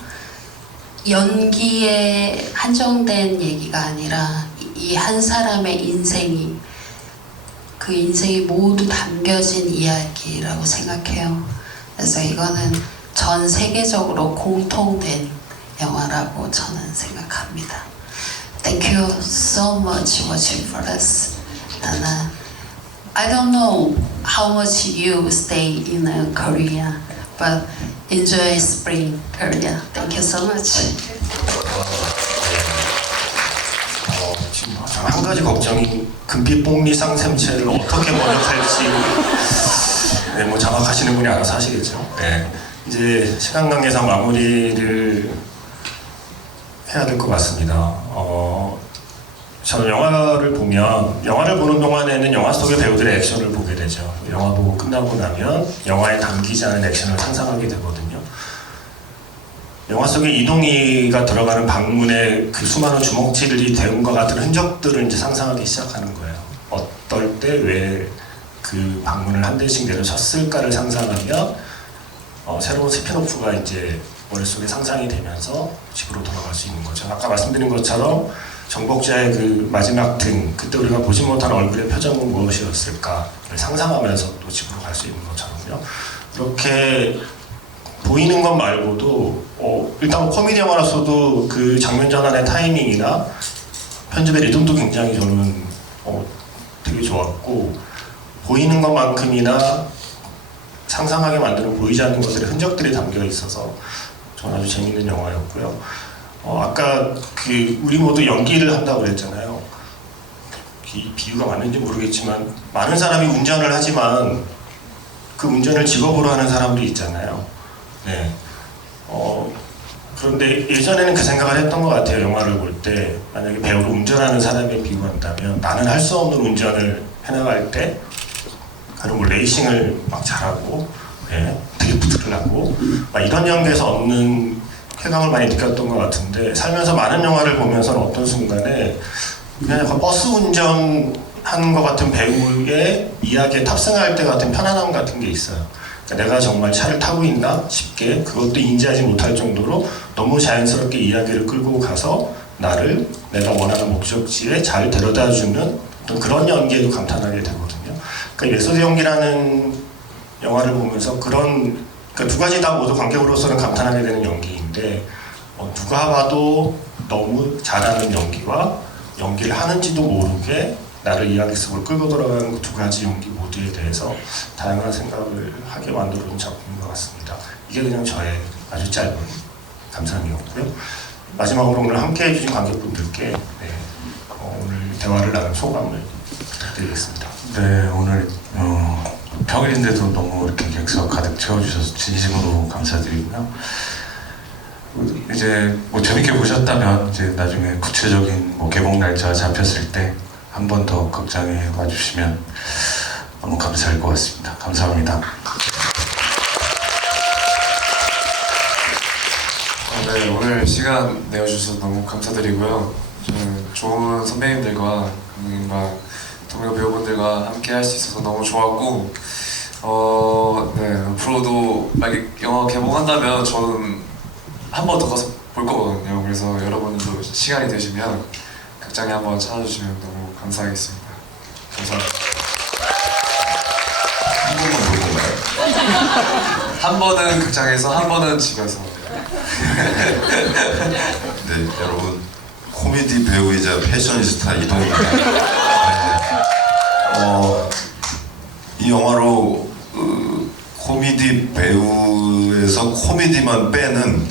연기에 한정된 얘기가 아니라 이 한 사람의 인생이, 그 인생이 모두 담겨진 이야기라고 생각해요. 그래서 이거는 전 세계적으로 공통된 영화라고 저는 생각합니다. Thank you so much watching for us. And I don't know how much you stay in Korea, but enjoy spring Korea. Thank you so much. 지금 한 가지 걱정이 금빛 뽕리 쌍샘체를 어떻게 번역할지 뭐 장악하시는 분이 알아서 하시겠죠. 네. 이제 시간 관계상 마무리를 해야 될 것 같습니다. 저는 영화를 보는 동안에는 영화 속의 배우들의 액션을 보게 되죠. 영화 보고 끝나고 나면 영화에 담기지 않은 액션을 상상하게 되거든요. 영화 속에 이동희가 들어가는 방문에 그 수많은 주먹질이 대응과 같은 흔적들을 이제 상상하기 시작하는 거예요. 어떨 때 왜 그 방문을 한 대씩 내려쳤을까를 상상하며 새로운 스피노프가 이제 머릿속에 상상이 되면서 집으로 돌아갈 수 있는 거죠. 아까 말씀드린 것처럼 정복자의 그 마지막 등, 그때 우리가 보지 못한 얼굴의 표정은 무엇이었을까를 상상하면서 또 집으로 갈 수 있는 것처럼요. 이렇게 보이는 것 말고도 일단 코미디 영화로서도 그 장면 전환의 타이밍이나 편집의 리듬도 굉장히 저는 되게 좋았고, 보이는 것만큼이나 상상하게 만드는 보이지 않는 것들의 흔적들이 담겨 있어서 저는 아주 재밌는 영화였고요. 아까 우리 모두 연기를 한다고 그랬잖아요. 이 비유가 맞는지 모르겠지만 많은 사람이 운전을 하지만 그 운전을 직업으로 하는 사람도 있잖아요. 네. 그런데 예전에는 그 생각을 했던 것 같아요. 영화를 볼 때 만약에 배우로 운전하는 사람에 비유한다면 나는 할 수 없는 운전을 해나갈 때 그런 뭐 레이싱을 막 잘하고 드리프트를 하고 막 이런 연기에서 얻는 쾌감을 많이 느꼈던 것 같은데 살면서 많은 영화를 보면서는 어떤 순간에 그냥 약간 버스 운전하는 것 같은 배우의 이야기에 탑승할 때 같은 편안함 같은 게 있어요. 그러니까 내가 정말 차를 타고 있나 싶게 그것도 인지하지 못할 정도로 너무 자연스럽게 이야기를 끌고 가서 나를 내가 원하는 목적지에 잘 데려다주는 어떤 그런 연기에도 감탄하게 되거든요. 그러니까 메소드 연기라는 영화를 보면서 그런 두 가지 다 모두 관객으로서는 감탄하게 되는 연기인데 누가 봐도 너무 잘하는 연기와 연기를 하는지도 모르게 나를 이야기 속으로 끌고 들어가는 두 가지 연기 모두에 대해서 다양한 생각을 하게 만들어준 작품인 것 같습니다. 이게 그냥 저의 아주 짧은 감상이었고요. 마지막으로 오늘 함께 해주신 관객분들께 오늘 대화를 나눈 소감을 부탁드리겠습니다. 네, 오늘 평일인데도 너무 이렇게 객석 가득 채워주셔서 진심으로 감사드리고요. 이제 뭐 재밌게 보셨다면 이제 나중에 구체적인 뭐 개봉 날짜 잡혔을 때 한 번 더 극장에 와주시면 너무 감사할 것 같습니다. 감사합니다. 네, 오늘 시간 내어주셔서 너무 감사드리고요. 저는 좋은 선배님들과 감독님과 동료 배우분들과 함께 할 수 있어서 너무 좋았고 네, 앞으로도 만약에 영화 개봉한다면 저는 한 번 더 가서 볼 거거든요. 그래서 여러분들도 시간이 되시면 극장에 한번 찾아주시면 너무 감사하겠습니다. 감사합니다. 한 번만 볼 건가요? 한 번은 극장에서 한 번은 집에서. 네, 여러분 코미디 배우이자 패셔니스타 이동입니다. 이 영화로 코미디 배우에서 코미디만 빼는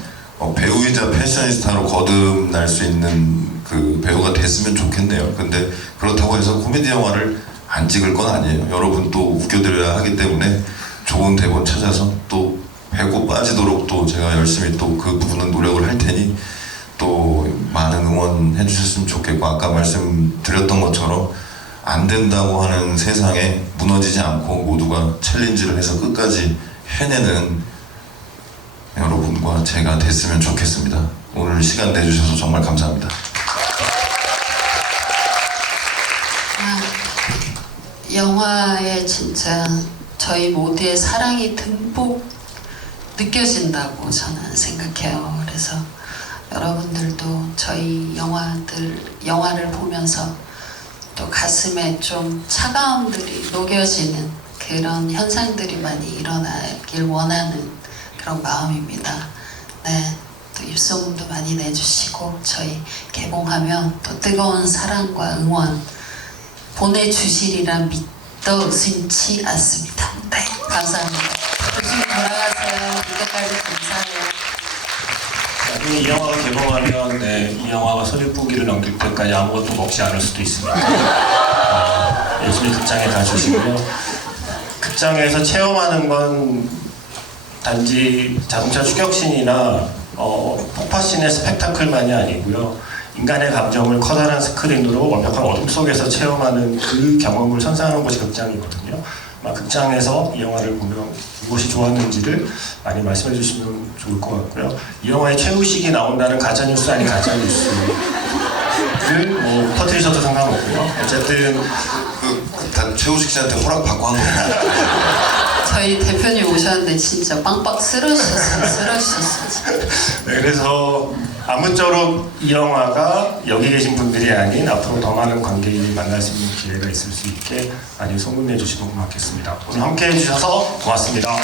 배우이자 패셔니스타로 거듭날 수 있는 그 배우가 됐으면 좋겠네요. 근데 그렇다고 해서 코미디 영화를 안 찍을 건 아니에요. 여러분 또 웃겨드려야 하기 때문에 좋은 대본 찾아서 또 배고 빠지도록 또 제가 열심히 또 그 부분은 노력을 할 테니 또 많은 응원해 주셨으면 좋겠고 아까 말씀드렸던 것처럼 안 된다고 하는 세상에 무너지지 않고 모두가 챌린지를 해서 끝까지 해내는 여러분과 제가 됐으면 좋겠습니다. 오늘 시간 내주셔서 정말 감사합니다. 영화에 진짜 저희 모두의 사랑이 듬뿍 느껴진다고 저는 생각해요. 그래서 여러분들도 저희 영화를 보면서 또 가슴에 좀 차가움들이 녹여지는 그런 현상들이 많이 일어나길 원하는 그런 마음입니다. 네, 또 입소문도 많이 내주시고 저희 개봉하면 또 뜨거운 사랑과 응원 보내주시리라 믿어 의심치 않습니다. 네, 감사합니다. 조심히 돌아가세요. 이때까지 감사해요. 나중에 이 영화가 개봉하면 이 영화가 소리부기를 넘길 때까지 아무것도 먹지 않을 수도 있습니다. 열심히 극장에 가주시고요. 극장에서 체험하는 건 단지 자동차 추격신이나 폭파신의 스펙타클만이 아니고요. 인간의 감정을 커다란 스크린으로 완벽한 어둠 속에서 체험하는 그 경험을 선사하는 곳이 극장이거든요. 극장에서 이 영화를 보면 무엇이 좋았는지를 많이 말씀해 주시면 좋을 것 같고요. 이 영화에 최우식이 나온다는 가짜뉴스 아닌 가짜뉴스를 뭐 터뜨리셔도 상관없고요. 어쨌든 다 최우식 씨한테 허락 받고 한 겁니다. 저희 대표님 오셨는데 진짜 빵빵 쓰러지셨어요. 네, 그래서 아무쪼록 이 영화가 여기 계신 분들이 아닌 앞으로 더 많은 관객이 만날 수 있는 기회가 있을 수 있게 많이 소문내 주시면 고맙겠습니다. 오늘 함께 해주셔서 고맙습니다.